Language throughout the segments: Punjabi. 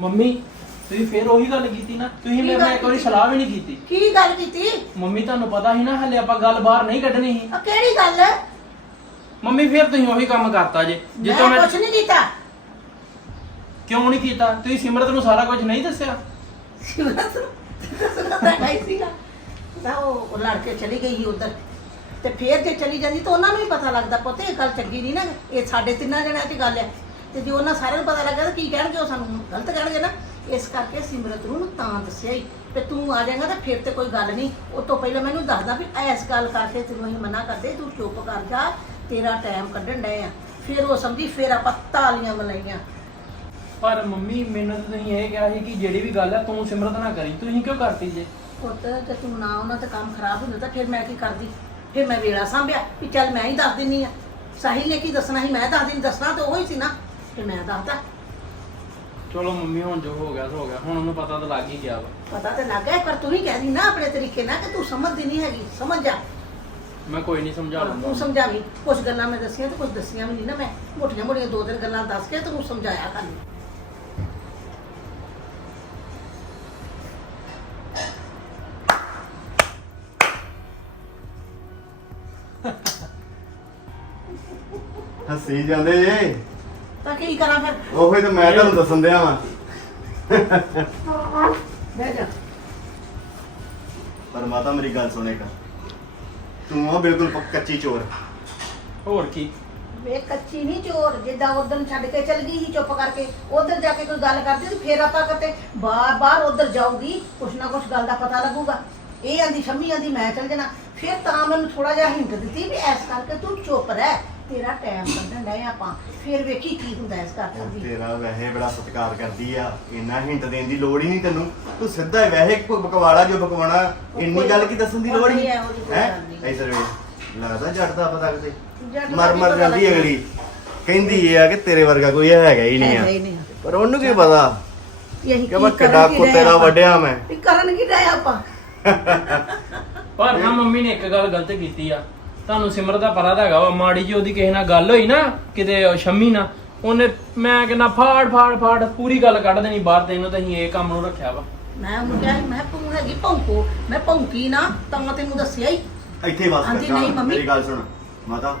ਮੰਮੀ ਤੁਸੀਂ ਫੇਰ ਉਹੀ ਗੱਲ ਕੀਤੀ ਨਾ? ਤੁਸੀਂ ਮੇਰੇ ਨਾਲ ਇੱਕ ਵਾਰੀ ਸਲਾਹ ਵੀ ਨਹੀਂ ਕੀਤੀ। ਕੀ ਗੱਲ ਕੀਤੀ? ਮੰਮੀ ਤੁਹਾਨੂੰ ਪਤਾ ਸੀ ਨਾ ਹਲੇ ਆਪਾਂ ਗੱਲ ਬਾਹਰ ਨਹੀਂ ਕੱਢਣੀ ਸੀ। ਆ ਕਿਹੜੀ ਗੱਲ? ਮੰਮੀ ਫੇਰ ਤੁਸੀਂ ਉਹੀ ਕੰਮ ਕਰਤਾ ਜੇ। ਮੈਂ ਜਿੱਤੋਂ ਮੈਂ ਕੁਛ ਨਹੀਂ ਕੀਤਾ। ਕਿਉਂ ਨਹੀਂ ਕੀਤਾ? ਤੁਸੀਂ ਸਿਮਰਤ ਨੂੰ ਸਾਰਾ ਕੁਝ ਨਹੀਂ ਦੱਸਿਆ? ਸਿਮਰਤ ਦੱਸਣਾ ਤਾਂ ਹੈ ਹੀ ਸੀਗਾ। ਤਾਂ ਉਹ ਉਹ ਲੜ ਕੇ ਚਲੀ ਗਈ ਉਧਰ। ਤੇ ਫੇਰ ਜੇ ਚਲੀ ਜਾਂਦੀ ਤਾਂ ਉਹਨਾਂ ਨੂੰ ਵੀ ਪਤਾ ਲੱਗਦਾ ਪੁੱਤ ਇਹ ਗੱਲ ਚੰਗੀ ਨਹੀਂ ਨਾ। ਇਹ ਸਾਡੇ ਤਿੰਨਾਂ ਜਣਿਆਂ 'ਚ ਗੱਲ ਹੈ ਤੇ ਜੇ ਉਹਨਾਂ ਸਾਰਿਆਂ ਨੂੰ ਪਤਾ ਲੱਗਾ ਤਾਂ ਕੀ ਕਹਿਣਗੇ ਉਹ ਸਾਨੂੰ? ਗਲਤ ਕਹਿਣਗੇ ਨਾ। ਇਸ ਕਰਕੇ ਸਿਮਰਤ ਨੂੰ ਤਾਂ ਦੱਸਿਆ ਹੀ। ਤੇ ਤੂੰ ਆ ਜਾਏਗਾ ਤਾਂ ਫਿਰ ਤੇ ਕੋਈ ਗੱਲ ਨਹੀਂ। ਉਹ ਤੋਂ ਪਹਿਲਾਂ ਮੈਨੂੰ ਦੱਸਦਾ ਵੀ ਐਸ ਗੱਲ ਕਰਕੇ ਤੈਨੂੰ ਅਸੀਂ ਮਨਾ ਕਰਦੇ ਤੂੰ ਚੁੱਪ ਕਰ ਜਾ ਤੇਰਾ ਟਾਈਮ ਕੱਢਣ ਡਏ ਆ। ਫਿਰ ਉਹ ਸਮਝੀ ਫਿਰ ਆਪਾਂ ਤਾਲੀਆਂ ਮਲਾਈਆਂ। ਪਰ ਮੰਮੀ ਮੈਨੂੰ ਤਾਂ ਤੁਸੀਂ ਇਹ ਕਿਹਾ ਸੀ ਕਿ ਜਿਹੜੀ ਵੀ ਗੱਲ ਹੈ ਤੂੰ ਸਿਮਰਤ ਨਾ ਕਰੀ। ਤੁਸੀਂ ਕਿਉਂ ਕਰਤੀ ਜੇ? ਪੁੱਤ ਜੇ ਤੂੰ ਨਾ ਉਹਨਾਂ ਤੇ ਕੰਮ ਖਰਾਬ ਹੁੰਦਾ ਤਾਂ ਫਿਰ ਮੈਂ ਕੀ ਕਰਦੀ? ਫਿਰ ਮੈਂ ਵੇਲਾ ਸਾਂਭਿਆ ਵੀ ਚੱਲ ਮੈਂ ਹੀ ਦੱਸ ਦਿੰਨੀ ਆ। ਸਾਹਿਲ ਨੇ ਕੀ ਦੱਸਣਾ ਸੀ? ਮੈਂ ਦੱਸ ਦਿੰਦੀ ਦੱਸਣਾ ਤਾਂ ਉਹ ਹੀ ਸੀ ਨਾ। ਤੇ ਮੈਂ ਦੱਸਦਾ। ਚਲੋ ਮੰਮੀ ਹੁਣ ਜੋ ਹੋ ਗਿਆ ਸੋ ਹੋ ਗਿਆ। ਹੁਣ ਉਹਨੂੰ ਪਤਾ ਤਾਂ ਲੱਗ ਹੀ ਗਿਆ ਵਾ। ਪਤਾ ਤੇ ਲੱਗ ਗਿਆ ਪਰ ਤੂੰ ਹੀ ਕਹਿ ਦੀ ਨਾ ਆਪਣੇ ਤਰੀਕੇ ਨਾਲ ਕਿ ਤੂੰ ਸਮਝਦੀ ਨਹੀਂ ਹੈਗੀ। ਸਮਝ ਜਾ। ਮੈਂ ਕੋਈ ਨਹੀਂ ਸਮਝਾ ਤੂੰ ਲੂੰਗਾ ਸਮਝਾਵੀਂ। ਕੁਝ ਗੱਲਾਂ ਮੈਂ ਦੱਸੀਆਂ ਤੇ ਕੁਝ ਦੱਸੀਆਂ ਵੀ ਨਹੀਂ ਨਾ ਮੈਂ। ਮੋਟੀਆਂ ਮੋਟੀਆਂ ਦੋ ਤਿੰਨ ਗੱਲਾਂ ਦੱਸ ਕੇ ਤੂੰ ਸਮਝਾਇਆ ਕਰ। ਹੱਸੀ ਜਾਂਦੇ ਜੇ। ਤਾਂ ਕੀ ਕਰਾਂ ਫਿਰ? ਉਹੀ ਤਾਂ ਮੈਂ ਤੁਹਾਨੂੰ ਦੱਸਣ ਦਿਆ ਵਾਂ। ਬਹਿ ਜਾ। ਪਰ ਮਾਤਾ ਮੇਰੀ ਗੱਲ ਸੁਣੇਗਾ ਤੂੰ ਆ ਬਿਲਕੁਲ ਪੱਕ- ਕੱਚੀ ਚੋਰ। ਹੋਰ ਕੀ? ਵੇ ਕੱਚੀ ਨਹੀਂ ਚੋਰ ਜਿੱਦਾਂ ਉਦੋਂ ਛੱਡ ਕੇ ਚਲ ਗਈ ਸੀ ਚੁੱਪ ਕਰਕੇ ਉਧਰ ਜਾ ਕੇ ਕੋਈ ਗੱਲ ਕਰਦੀ ਤੇ ਫੇਰ ਆਪਾਂ ਕਿਤੇ ਬਾਹਰ ਬਾਹਰ ਉਧਰ ਜਾਊਗੀ ਕੁਛ ਨਾ ਕੁਛ ਗੱਲ ਦਾ ਪਤਾ ਲੱਗੂਗਾ। ਇਹ ਆਂਦੀ ਸ਼ੰਮੀ ਆਂਦੀ ਮੈਂ ਚਲ ਜਾਣਾ। ਫਿਰ ਤਾਂ ਮੈਨੂੰ ਥੋੜਾ ਜਿਹਾ ਹਿੰਟ ਦਿੱਤੀ ਵੀ ਐਸ ਕਰਕੇ ਤੂੰ ਚੁੱਪ ਰਹਿ। ਤੇਰਾ ਟਾਈਮ ਕੱਢਣ ਡਏ ਆਪਾਂ ਫਿਰ ਵੇਖੀ ਕੀ ਹੁੰਦਾ ਇਸ ਘਰ ਉਹ ਦੀ ਤੇਰਾ ਵੈਸੇ ਬੜਾ ਸਤਿਕਾਰ ਕਰਦੀ ਆ ਇੰਨਾ ਹਿੰਟ ਦੇਣ ਦੀ ਲੋੜ ਹੀ ਨਹੀਂ ਤੈਨੂੰ। ਤੂੰ ਸਿੱਧਾ ਹੀ ਵੈਸੇ ਭ- ਬਕਵਾੜਾ ਜੋ ਬਕਵਾਣਾ ਇੰਨੀ ਗੱਲ ਕੀ ਦੱਸਣ ਦੀ ਲੋੜ ਹੀ ਹੈ, ਉਹਦੀ ਕੋਈ ਹੈ? ਗੱਲ ਨਹੀਂ। ਐਸਰ ਵੇ ਲੱਗਦਾ ਜੱਟ ਦਾ ਪਤਾ ਕਿਤੇ। ਦਾ ਮਰ ਮਰ ਪਤਾ ਜਾਂਦੀ ਲੱਗਦਾ? ਅਗਲੀ। ਕਹਿੰਦੀ ਇਹ ਆ ਕਿ ਤੇਰੇ ਵਰਗਾ ਕੋਈ ਹੈਗਾ ਹੀ ਨਹੀਂ ਹੈਗਾ ਹੀ ਆ। ਪਰ ਉਹਨੂੰ ਕੀ ਪਤਾ? ਇਹੀ ਕਿ ਮੈਂ ਕੀ ਕਿੱਡਾ ਕੁੱਤੇ ਦਾ? ਵੱਡਿਆ ਮੈਂ। ਵੀ ਕਰਨ ਕੀ ਡਏ ਆਪਾਂ? ਪਰ ਨਾ ਮੰਮੀ ਨੇ ਇੱਕ ਗੱਲ ਗਲਤ ਕੀਤੀ ਆ। ਤੁਹਾਨੂੰ ਸਿਮਰ ਦਾ ਪਤਾ ਤਾਂ ਹੈਗਾ ਵਾ ਮਾੜੀ ਜੀ ਉਹਦੀ ਕਿਸੇ ਨਾਲ ਗੱਲ ਹੋਈ ਨਾ ਕਿਤੇ ਉਹ ਸ਼ੰਮੀ ਨਾਲ ਉਹਨੇ ਮੈਂ ਕਹਿੰਦਾ ਫਾੜ ਫਾੜ ਫਾੜ ਪੂਰੀ ਗੱਲ ਕੱਢ ਦੇਣੀ ਬਾਹਰ ਤੈਨੂੰ ਤਾਂ ਅਸੀਂ ਇਹ ਕੰਮ ਨੂੰ ਰੱਖਿਆ ਵਾ। ਮੈਂ ਉਹਨੂੰ ਕਿਹਾ ਸੀ, ਮੈਂ ਤੂੰ ਹੈਗੀ ਭੌਂਕੋ ਮੈਂ ਭੌਂਕੀ ਨਾ ਤਾਂ ਤੈਨੂੰ ਦੱਸਿਆ ਹੀ। ਇੱਥੇ ਬਸ ਆਂਟੀ ਕਰ ਨਹੀਂ, ਮੰਮੀ। ਮੇਰੀ ਗੱਲ ਸੁਣ। ਮਾਤਾ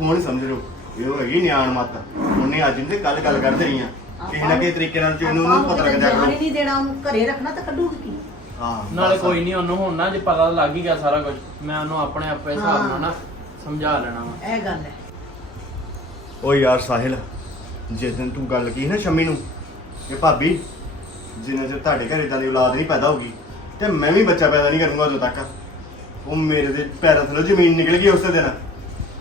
ਹੁਣ ਸਮਝ ਲਓ ਇਹ ਹੈਗੀ ਨਿਆਣ ਮਤ। ਉਹਨੇ ਅੱਜ ਨਹੀਂ ਕੱਲ ਗੱਲ ਕਰ ਦੇਣੀ ਆ। ਕਿਸੇ ਨਾ ਕਿਸੇ ਤਰੀਕੇ ਨਾਲ ਚੋਨੂੰ ਨੂੰ ਆਪਾਂ ਪਤਾ ਉਹਨੂੰ ਲੱਗ ਜਾ ਜਾਣ। ਹੀ ਨਹੀਂ ਦੇਣਾ ਉਹਨੂੰ ਘਰੇ ਰੱਖਣਾ ਤਾਂ ਕੱਢੂਗੀ ਕੀ? ਹਾਂ ਨਾਲੇ। ਕੋਈ ਨਹੀਂ ਉਹਨੂੰ ਹੁਣ ਨਾ ਜੇ ਪਤਾ ਲੱਗ ਹੀ ਗਿਆ ਸਾਰਾ ਕੁਝ ਮੈਂ ਉਹਨੂੰ ਆਪਣੇ ਆਪੇ ਹਿਸਾਬ ਨਾਲ ਨਾ ਸਮਝਾ ਲੈਣਾ ਵਾ। ਇਹ ਗੱਲ ਹੈ। ਓ ਯਾਰ ਸਾਹਿਲ ਜਿਸ ਦਿਨ ਤੂੰ ਗੱਲ ਕੀ ਨਾ ਸ਼ਮੀ ਨੂੰ ਕਿ ਭਾਬੀ ਜਿੰਨਾ ਚਿਰ ਤੁਹਾਡੇ ਘਰੇ ਇਦਾਂ ਦੀ ਔਲਾਦ ਨਹੀਂ ਪੈਦਾ ਹੋਗੀ ਤੇ ਮੈਂ ਵੀ ਬੱਚਾ ਪੈਦਾ ਨਹੀਂ ਕਰੂੰਗਾ ਉਦੋਂ ਤੱਕ। ਉਹ ਮੇਰੇ ਦੇ ਪੈਰਾਂ ਥੱਲੇ ਜ਼ਮੀਨ ਨਿਕਲ ਗਈ ਉਸੇ ਦਿਨ।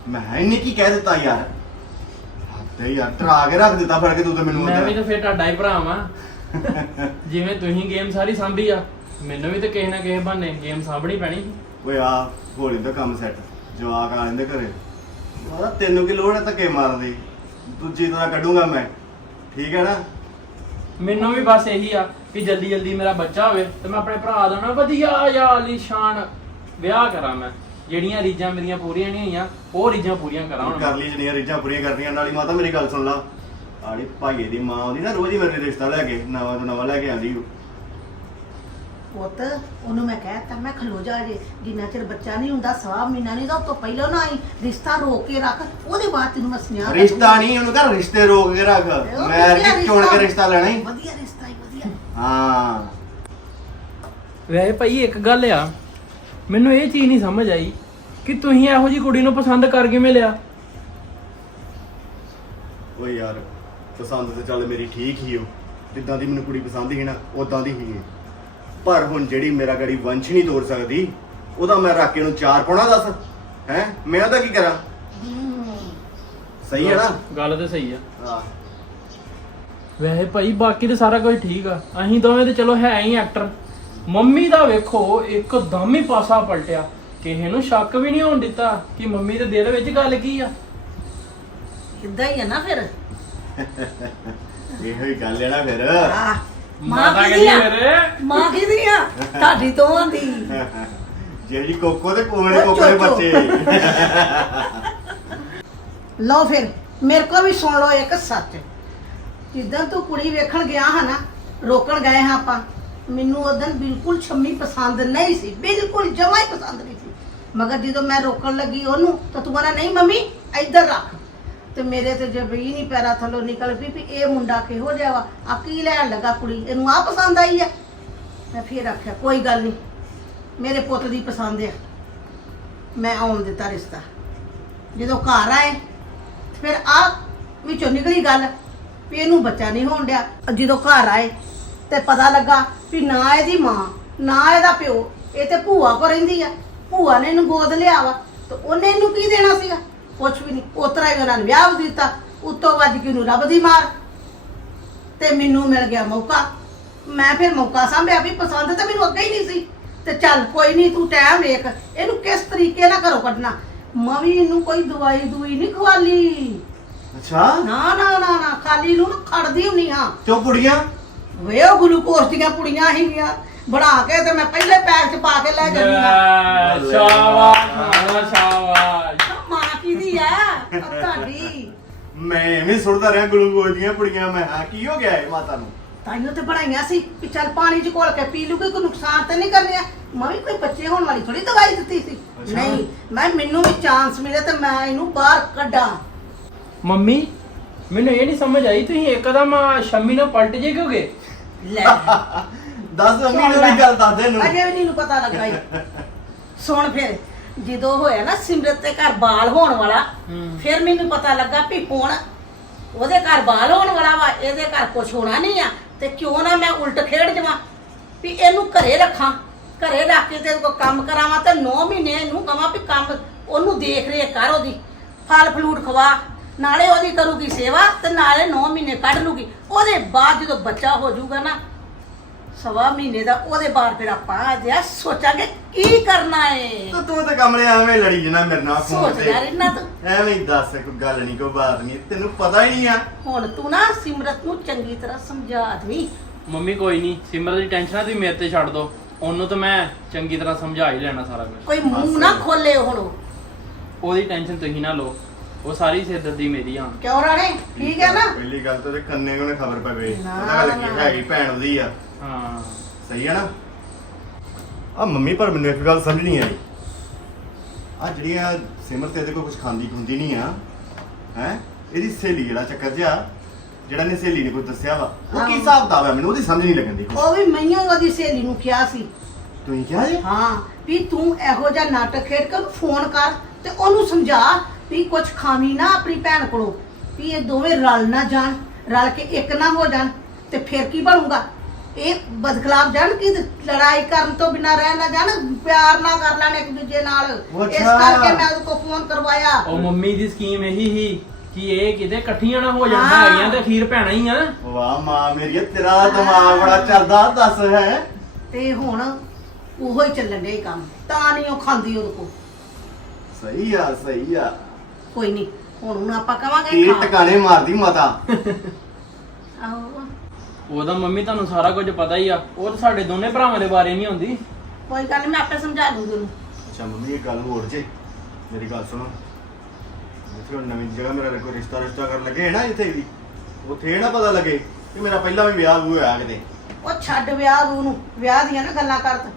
ਮੈਂ ਇਹਨੇ ਕੀ ਕਹਿ ਦਿੱਤਾ ਯਾਰ? ਤੇ ਯਾਰ ਡਰਾ ਕੇ ਰੱਖ ਦਿੱਤਾ ਫੜ ਕੇ ਤੂੰ ਤੇ ਮੈਨੂੰ ਮੈਂ ਵੀ। ਤਾਂ ਫੇਰ ਤੁਹਾਡਾ ਹੀ ਭਰਾ ਵਾਂ। ਜਿਵੇਂ ਤੁਸੀਂ ਗੇਮ ਸਾਰੀ ਸਾਂਭੀ ਆ। ਮੈਨੂੰ ਵੀ ਤਾਂ ਕਿਸੇ ਨਾ ਕਿਸੇ ਬਹਾਨੇ ਗੇਮ ਸਾਂਭਣੀ ਪੈਣੀ ਸੀ। ਓਏ ਆ ਹੋਲੀ ਦਾ ਕੰਮ ਸੈੱਟ ਜਵਾਕ ਆ ਲੈਂਦੇ ਘਰੇ। ਮਾਦਾ ਤੈਨੂੰ ਕੀ ਲੋੜ ਹੈ ਧੱਕੇ ਮਾਰਨ ਦੀ? ਦੂਜੀ ਤਰ੍ਹਾਂ ਕੱਢੂੰਗਾ ਮੈਂ। ਠੀਕ ਹੈ ਨਾ? ਮੈਨੂੰ ਵੀ ਬਸ ਇਹੀ ਆ ਕਿ ਜਲਦੀ ਜਲਦੀ ਮੇਰਾ ਬੱਚਾ ਹੋਵੇ ਤੇ ਮੈਂ ਆਪਣੇ ਭਰਾ ਦਾ ਨਾ ਵਧੀਆ ਜਾਂ ਆਲੀਸ਼ਾਨ ਵਿਆਹ ਕਰਾਂ ਮੈਂ। ਜਿਹੜੀਆਂ ਰੀਝਾਂ ਮੇਰੀਆਂ ਪੂਰੀਆਂ ਨਹੀਂ ਹੋਈਆਂ ਉਹ ਰੀਝਾਂ ਪੂਰੀਆਂ ਕਰਾਂ ਹੁਣ ਕਰ ਮੈਂ। ਲਈ ਜਿਹੜੀਆਂ ਰੀਝਾਂ ਪੂਰੀਆਂ ਕਰਨੀਆਂ ਨਾਲੀ ਮਾਤਾ ਮੇਰੀ ਗੱਲ ਸੁਣ ਲਾ। ਆੜੀ ਭਾਈਏ ਦੀ ਮਾਂ ਆਉਂਦੀ ਨਾ ਰੋਜ਼ ਹੀ ਮੇਰੇ ਲਈ ਰਿਸ਼ਤਾ ਲੈ ਕੇ ਨਵਾਂ ਤੋਂ ਨਵਾਂ ਲੈ ਕੇ ਆਂਦੀ ਉਹ ਪੁੱਤ ਉਹਨੂੰ ਮੈਂ ਕਹਿਤਾ ਮੈਂ ਖਲੋ ਜਾ ਜੇ ਜਿੰਨਾ ਚਿਰ ਬੱਚਾ ਨਹੀਂ ਹੁੰਦਾ ਸਵਾ ਮਹੀਨਾ ਨਹੀਂ ਦਾ ਉਹ ਤੋਂ ਪਹਿਲਾਂ ਨਾ ਆਈ ਰਿਸ਼ਤਾ ਰੋਕ ਕੇ ਰੱਖ ਉਹਦੇ ਬਾਅਦ ਤੈਨੂੰ ਮੈਂ ਸੁਨੇਹਾ ਰਿਸ਼ਤਾ ਨਹੀਂ ਉਹਨੂੰ ਕਹ ਰਿਸ਼ਤੇ ਰੋਕ ਕੇ ਰੱਖ ਮੈਂ ਕਿ ਚੁਣ ਕੇ ਰਿਸ਼ਤਾ ਲੈਣਾ ਹੀ। ਵਧੀਆ ਰਿਸ਼ਤਾ ਹੀ ਵਧੀਆ। ਹਾਂ। ਵੈਸੇ ਭਾਈ ਇੱਕ ਗੱਲ ਆ ਮੈਨੂੰ ਇਹ ਚੀਜ਼ ਨਹੀਂ ਸਮਝ ਆਈ ਕਿ ਤੁਸੀਂ ਇਹੋ ਜੀ ਕੁੜੀ ਨੂੰ ਪਸੰਦ ਕਰ ਕਿਵੇਂ ਲਿਆ? ਓ ਯਾਰ ਪਸੰਦ ਤੇ ਚੱਲ ਮੇਰੀ ਠੀਕ ਹੀ ਉਹ ਜਿੱਦਾਂ ਦੀ ਮੈਨੂੰ ਕੁੜੀ ਪਸੰਦ ਸੀ ਨਾ ਉਦਾਂ ਦੀ ਹੀ ਹੈ ਪਰ ਹੁਣ ਜਿਹੜੀ ਮੇਰਾ ਗੜੀ ਵੰਸ਼ ਨਹੀਂ ਤੋੜ ਸਕਦੀ ਉਹਦਾ ਮੈਂ ਰੱਖ ਕੇ ਉਹਨੂੰ ਚਾਰ ਪਾਉਣਾ ਦੱਸ। ਹੈ? ਮੈਂ ਉਹਦਾ ਕੀ ਕਰਾਂ? ਹੂੰ ਸਹੀ ਹੈ ਨਾ? ਗੱਲ ਤੇ ਸਹੀ ਆ। ਹਾਂ। ਵੈਸੇ ਭਾਈ ਬਾਕੀ ਤੇ ਸਾਰਾ ਕੁਝ ਠੀਕ ਆ। ਅਸੀਂ ਦੋਵੇਂ ਤੇ ਚਲੋ ਹੈ ਹੀ ਐਕਟਰ ਮੰਮੀ ਦਾ ਵੇਖੋ ਇੱਕਦਮ ਹੀ ਪਾਸਾ ਪਲਟਿਆ। ਕਿਸੇ ਨੂੰ ਸ਼ੱਕ ਵੀ ਨਹੀਂ ਹੋਣ ਦਿੱਤਾ ਕਿ ਮੰਮੀ ਦੇ ਦਿਲ ਵਿੱਚ ਗੱਲ ਕੀ ਆ। ਇਦਾਂ ਹੀ ਆ ਨਾ ਫਿਰ? ਇਹੋ ਹੀ ਗੱਲ ਹੈ ਨਾ ਫਿਰ। ਆਹ, ਮਾਂ ਮਾਤਾ ਕਿਹਦੀ ਕਹਿੰਦੀ ਆ? ਮੇਰੇ। ਮਾਂ ਕਿਹਦੀ ਆ? ਤੁਹਾਡੀ ਦੋਵਾਂ ਦੀ। ਜਿਹੜੀ ਕੋਕੋ ਤੇ ਕੋਮੜੇ ਉਹ ਕੋਕੋ ਦੇ ਚੋਚੋ। ਬੱਚੇ। ਲਓ ਫਿਰ ਮੇਰੇ ਕੋ ਵੀ ਸੁਣ ਲਓ ਇੱਕ ਸੱਚ। ਜਿੱਦਾਂ ਤੂੰ ਕੁੜੀ ਵੇਖਣ ਗਿਆ ਹਾਂ ਨਾ ਰੋਕਣ ਗਏ ਹਾਂ ਆਪਾਂ ਮੈਨੂੰ ਉਦੋਂ ਬਿਲਕੁਲ ਛੰਮੀ ਪਸੰਦ ਨਹੀਂ ਸੀ ਬਿਲਕੁਲ ਜਮਾ ਹੀ ਪਸੰਦ ਨਹੀਂ ਸੀ। ਮਗਰ ਜਦੋਂ ਮੈਂ ਰੋਕਣ ਲੱਗੀ ਉਹਨੂੰ ਤਾਂ ਤੂੰ ਕਹਿੰਦਾ ਨਹੀਂ ਮੰਮੀ ਇੱਧਰ ਰੱਖ। ਤੇ ਮੇਰੇ ਤੇ ਜੇ ਹੀ ਨਹੀਂ ਪੈਰਾ ਥੱਲੋਂ ਨਿਕਲ ਪਈ ਵੀ ਇਹ ਮੁੰਡਾ ਕਿਹੋ ਜਿਹਾ ਵਾ? ਆ ਕੀ ਲੈਣ ਲੱਗਾ ਕੁੜੀ? ਇਹਨੂੰ ਆ ਪਸੰਦ ਆਈ ਆ? ਮੈਂ ਫਿਰ ਆਖਿਆ, ਕੋਈ ਗੱਲ ਨਹੀਂ। ਮੇਰੇ ਪੁੱਤ ਦੀ ਪਸੰਦ ਆ। ਮੈਂ ਆਉਣ ਦਿੱਤਾ ਰਿਸ਼ਤਾ। ਜਦੋਂ ਘਰ ਆਏ, ਫਿਰ ਆ ਵਿੱਚੋਂ ਨਿਕਲੀ ਗੱਲ ਵੀ ਇਹਨੂੰ ਬੱਚਾ ਨਹੀਂ ਹੋਣ ਡਿਆ। ਜਦੋਂ ਘਰ ਆਏ ਤੇ ਪਤਾ ਲੱਗਾ ਵੀ ਨਾ ਇਹਦੀ ਮਾਂ, ਨਾ ਇਹਦਾ ਪਿਓ, ਇਹ ਤੇ ਭੂਆ ਕੋ ਰਹਿੰਦੀ ਆ। ਭੂਆ ਨੇ ਇਹਨੂੰ ਗੋਦ ਲਿਆ ਵਾ, ਤੇ ਉਹਨੇ ਇਹਨੂੰ ਕੀ ਦੇਣਾ ਸੀਗਾ? ਕੁਛ ਵੀ ਨਹੀਂ। ਉਤਰਾ ਹੀ ਉਹਨਾਂ ਨੇ ਵਿਆਹ ਵੀ ਦਿੱਤਾ। ਉਤੋਂ ਵੱਜ ਕੇ ਉਹਨੂੰ ਰੱਬ ਦੀ ਮਾਰ ਤੇ ਮੈਨੂੰ ਮਿਲ ਗਿਆ ਮੌਕਾ। ਮੈਂ ਫਿਰ ਮੌਕਾ ਸੰਭਿਆ ਵੀ ਪਸੰਦ ਤਾਂ ਮੈਨੂੰ ਅੱਗੇ ਹੀ ਨਹੀਂ ਸੀ। ਤੇ ਚੱਲ ਕੋਈ ਨਹੀਂ ਤੂੰ ਟਾਈਮ ਵੇਖ। ਇਹਨੂੰ ਕਿਸ ਤਰੀਕੇ ਨਾਲ ਘਰੋਂ ਕੱਢਣਾ? ਮਵੀ ਇਹਨੂੰ ਕੋਈ ਦਵਾਈ ਦੂਈ ਨਹੀਂ ਖਵਾਲੀ। ਅੱਛਾ। ਨਾ ਨਾ ਨਾ ਨਾ ਖਾਲੀ ਨੂੰ ਨਾ ਖੜਦੀ ਹੁੰਨੀ ਹਾਂ। ਤੇ ਉਹ ਕੁੜੀਆਂ? ਵੇ ਉਹ ਗਲੂਕੋਸ ਦੀਆਂ ਪੁੜੀਆਂ ਸੀਗੀਆਂ। ਬਣਾ ਕੇ ਤੇ ਮੈਂ ਪਹਿਲੇ ਪੈਕ 'ਚ ਪਾ ਕੇ ਲੈ ਜਾਂਦੀ ਹਾਂ। ਸ਼ਾਬਾਸ਼ ਮਾਣਾ ਸ਼ਾਬਾਸ਼। ਮਾਂ ਕਿਹਦੀ ਆ? ਆਹ ਤੁਹਾਡੀ। ਮੈਂ ਐਵੇਂ ਸੁਣਦਾ ਰਿਹਾ ਗਲੂਕੋਜ਼ ਦੀਆਂ ਪੁੜੀਆਂ ਮੈਂ ਹਾਂ ਕੀ ਹੋ ਗਿਆ ਇਹ ਮਾਤਾ ਨੂੰ? ਤਾਈਓ ਤੇ ਬਣਾਈਆਂ ਸੀ ਵੀ ਚੱਲ ਪਾਣੀ 'ਚ ਘੋਲ ਕੇ ਪੀ ਲੂਗੀ ਕੋਈ ਨੁਕਸਾਨ ਤੇ ਨਹੀਂ ਕਰਨਿਆ ਮੈਂ ਵੀ ਕੋਈ ਬੱਚੇ ਹੋਣ ਵਾਲੀ ਥੋੜੀ ਦਵਾਈ ਦਿੱਤੀ ਸੀ। ਅੱਛਾ। ਨਹੀਂ ਮੈਂ ਮੈਨੂੰ ਵੀ ਚਾਂਸ ਮਿਲੇ ਤੇ ਮੈਂ ਇਹਨੂੰ ਬਾਹਰ ਕੱਢਾਂ। ਮੰਮੀ ਮੈਨੂੰ ਇਹ ਨਹੀਂ ਸਮਝ ਆਈ ਤੁਸੀਂ ਇੱਕਦਮ ਆਹ ਸ਼ੰਮੀ ਨਾਲ ਪਲਟ ਜੇ ਕਿਉਂ ਲੈ। ਦੱਸ ਮੰਮੀ ਨੂੰ ਵੀ ਗੱਲ ਦੱਸ ਦੇ ਨੂੰ ਅਜੇ ਵੀ ਨਹੀਂ ਨੂੰ ਪਤਾ ਲੱਗਾ ਈ ਸੁਣ ਫਿਰ। ਜਦੋਂ ਹੋਇਆ ਨਾ ਸਿਮਰਤ ਦੇ ਘਰ ਬਾਲ ਹੋਣ ਵਾਲਾ ਹੂੰ। ਫਿਰ ਮੈਨੂੰ ਪਤਾ ਲੱਗਾ ਵੀ ਹੁਣ ਉਹਦੇ ਘਰ ਬਾਲ ਹੋਣ ਵਾਲਾ ਵਾ ਇਹਦੇ ਘਰ ਕੁਝ ਹੋਣਾ ਨਹੀਂ ਆ। ਤੇ ਕਿਉਂ ਨਾ ਮੈਂ ਉਲਟ ਖੇਡ ਜਾਵਾਂ? ਵੀ ਇਹਨੂੰ ਘਰੇ ਰੱਖਾਂ। ਘਰੇ ਰੱਖ ਕੇ ਤੇ ਕੋਲ ਕੰਮ ਕਰਾਵਾਂ ਤੇ 9 ਮਹੀਨੇ ਇਹਨੂੰ ਕਵਾਂ ਵੀ ਕੰਮ ਉਹਨੂੰ ਦੇਖ ਰੇਖ ਕਰ ਉਹਦੀ। ਫਲ ਫਲੂਟ ਖਵਾ ਨਾਲੇ ਉਹਦੀ ਕਰੂਗੀ ਸੇਵਾ ਤੇ ਨਾਲੇ 9 ਮਹੀਨੇ ਕੱਢ ਲੂਗੀ। ਉਹਦੇ ਬਾਅਦ ਜਦੋਂ ਬੱਚਾ ਹੋ ਜਾਊਗਾ ਨਾ ਸਵਾ ਮਹੀਨੇ ਦਾ ਉਹਦੇ ਬਾਅਦ ਫਿਰ ਆਪਾਂ ਅਜਿਹਾ ਸੋਚਾਂਗੇ ਕੀ ਕਰਨਾ ਏ। ਤੇ ਤੂੰ ਤਾਂ ਕਮਰੇ ਐਵੇਂ ਲੜੀ ਜਨਾ ਮੇਰੇ ਨਾਲ ਫੋਨ ਸੋਚ ਯਾਰ ਇਹਨਾਂ ਤੋਂ। ਐਵੇਂ ਹੀ ਦੱਸ ਕੋਈ ਗੱਲ ਨਹੀਂ ਕੋਈ ਬਾਤ ਨਹੀਂ ਤੈਨੂੰ ਪਤਾ ਹੀ ਨਹੀਂ ਆ। ਹੁਣ ਤੂੰ ਨਾ ਸਿਮਰਤ ਨੂੰ ਚੰਗੀ ਤਰ੍ਹਾਂ ਸਮਝਾ ਦਵੀਂ। ਮੰਮੀ ਕੋਈ ਨਹੀਂ ਸਿਮਰ ਦੀ ਟੈਨਸ਼ਨ ਆ ਤੁਸੀਂ ਮੇਰੇ ਤੇ ਛੱਡ ਦਿਓ ਉਹਨੂੰ ਤਾਂ ਮੈਂ ਚੰਗੀ ਤਰ੍ਹਾਂ ਸਮਝਾ ਹੀ ਲੈਣਾ ਸਾਰਾ ਕੁਝ ਕੋਈ ਮੂੰਹ ਨਾ ਖੋਲੇ ਹੁਣ ਉਹ। ਉਹਦੀ ਟੈਨਸ਼ਨ ਤੁਸੀਂ ਨਾ ਲਓ। ਉਹ ਸਾਰੀ ਸਿਰਦਰਦੀ ਮੇਰੀ ਆ। ਕਿਉਂ ਰਾਣੇ? ਠੀਕ ਹੈ ਨਾ? ਪਹਿਲੀ ਗੱਲ ਤਾਂ ਕੰਨੇ ਨੂੰ ਖਬਰ ਪਵੇ। ਨਾ, ਉਹਦਾ ਗੱਲ ਨਾ। ਕੀ ਹੈਗੀ ਭੈਣ ਉਹਦੀ ਆ। ਹਾਂ ਸਹੀ ਹੈ ਨਾ? ਆ ਮੰਮੀ ਪਰ ਮੈਨੂੰ ਇੱਕ ਗੱਲ ਸਮਝ ਨਹੀਂ ਆਈ। ਆ ਜਿਹੜੀਆਂ ਸਿਮਰ ਤੇ ਇਹਦੇ ਕੋਲ ਕੁਝ ਖਾਂਦੀ ਖੁੰਦੀ ਨਹੀਂ ਆ ਹੈ? ਇਹਦੀ ਸਹੇਲੀ ਜਿਹੜਾ ਚੱਕਰ ਜਿਆ ਜਿਹੜਾ ਨੇ ਸਹੇਲੀ ਨੇ ਕੋਈ ਦੱਸਿਆ ਵਾ ਉਹ ਕੀ ਹਾਂ। ਹਿਸਾਬ ਦਾ ਵਾ ਮੈਨੂੰ ਉਹਦੀ ਸਮਝ ਨਹੀਂ ਲੱਗਦੀ ਉਹ ਵੀ ਮਈਆਂ ਉਹਦੀ ਸਹੇਲੀ ਨੂੰ ਕਿਹਾ ਸੀ। ਤੁਸੀਂ ਕਿਹਾ ਜੀ? ਹਾਂ ਵੀ ਤੂੰ ਇਹੋ ਜਿਹਾ ਨਾਟਕ ਖੇਡ ਕੇ ਉਹਨੂੰ ਫੋਨ ਕਰ ਤੇ ਉਹਨੂੰ ਸਮਝਾ ਵੀ ਕੁਝ ਖਾਵੀ ਨਾ ਆਪਣੀ ਭੈਣ ਕੋਲੋਂ ਵੀ ਇਹ ਦੋਵੇਂ ਰਲ ਨਾ ਜਾਣ ਰਲ ਕੇ ਇੱਕ ਨਾ ਹੋ ਜਾਣ ਤੇ ਫਿਰ ਕੀ ਬਣੂਗਾ? ਇਹ ਬਦਖਲਾਬ ਜਾਣ ਕਿ ਲੜਾਈ ਕਰਨ ਤੋਂ ਬਿਨਾ ਰਹਿ ਨਾ ਜਾਣ ਪਿਆਰ ਨਾ ਕਰ ਲੈਣ ਇੱਕ ਦੂਜੇ ਨਾਲ। ਇਸ ਅੱਛਾ। ਕਰਕੇ ਮੈਂ ਉਹਦੇ ਕੋਲ ਫੋਨ ਕਰਵਾਇਆ। ਉਹ ਮੰਮੀ ਦੀ ਸਕੀਮ ਇਹੀ ਸੀ ਕਿ ਇਹ ਕਿਤੇ ਇਕੱਠੀਆਂ ਨਾ ਹੋ ਜਾਣ ਹਾਂ। ਹੈਗੀਆਂ ਤੇ ਅਖੀਰ ਭੈਣਾਂ ਹੀ ਆ। ਵਾਹ ਮਾਂ ਮੇਰੀ ਤੇਰਾ ਦਿਮਾਗ ਬੜਾ ਚੱਲਦਾ ਦੱਸ ਹੈ। ਤੇ ਹੁਣ ਉਹੋ ਹੀ ਚੱਲਣ ਦੇ ਕੰਮ ਤਾਂ ਨਹੀਂ ਉਹ ਖਾਂਦੀ ਉਹਦੇ ਕੋਲ। ਸਹੀ ਆ ਸਹੀ ਆ। ਕੋਈ ਨਹੀਂ ਹੁਣ ਹੁਣ ਆਪਾਂ ਕਵਾਂਗੇ ਤੀਰ ਖਾ। ਟਿਕਾਣੇ ਮਾਰਦੀ ਮਾਤਾ। ਆਹੋ ਉਹਦਾ ਮੰਮੀ ਤੁਹਾਨੂੰ ਸਾਰਾ ਕੁਝ ਪਤਾ ਹੀ ਆ। ਉਹ ਤਾਂ ਸਾਡੇ ਦੋਨੇ ਭਰਾਵਾਂ ਦੇ ਬਾਰੇ ਨਹੀਂ ਹੁੰਦੀ। ਕੋਈ ਗੱਲ ਮੈਂ ਆਪੇ ਸਮਝਾ ਦੂੰਗੀ ਉਹਨੂੰ। ਅੱਛਾ ਮੰਮੀ ਇਹ ਗੱਲ ਹੋਰ ਜੇ। ਮੇਰੀ ਗੱਲ ਸੁਣੋ। ਜਿੱਥੇ ਹੁਣ ਨਵੀਂ ਜਗ੍ਹਾ ਮੇਰਾ ਕੋਈ ਰਿਸ਼ਤਾ ਰਿਸ਼ਤਾ ਕਰਨ ਲੱਗੇ ਨਾ ਇੱਥੇ ਵੀ ਉੱਥੇ ਇਹ ਨਾ ਪਤਾ ਲੱਗੇ ਕਿ ਮੇਰਾ ਪਹਿਲਾਂ ਵੀ ਵਿਆਹ ਹੋਇਆ ਕਿਤੇ। ਉਹ ਛੱਡ ਵਿਆਹ ਨੂੰ ਉਹਨੂੰ ਵਿਆਹ ਦੀਆਂ ਨਾ ਗੱਲਾਂ ਕਰ ਤੂੰ।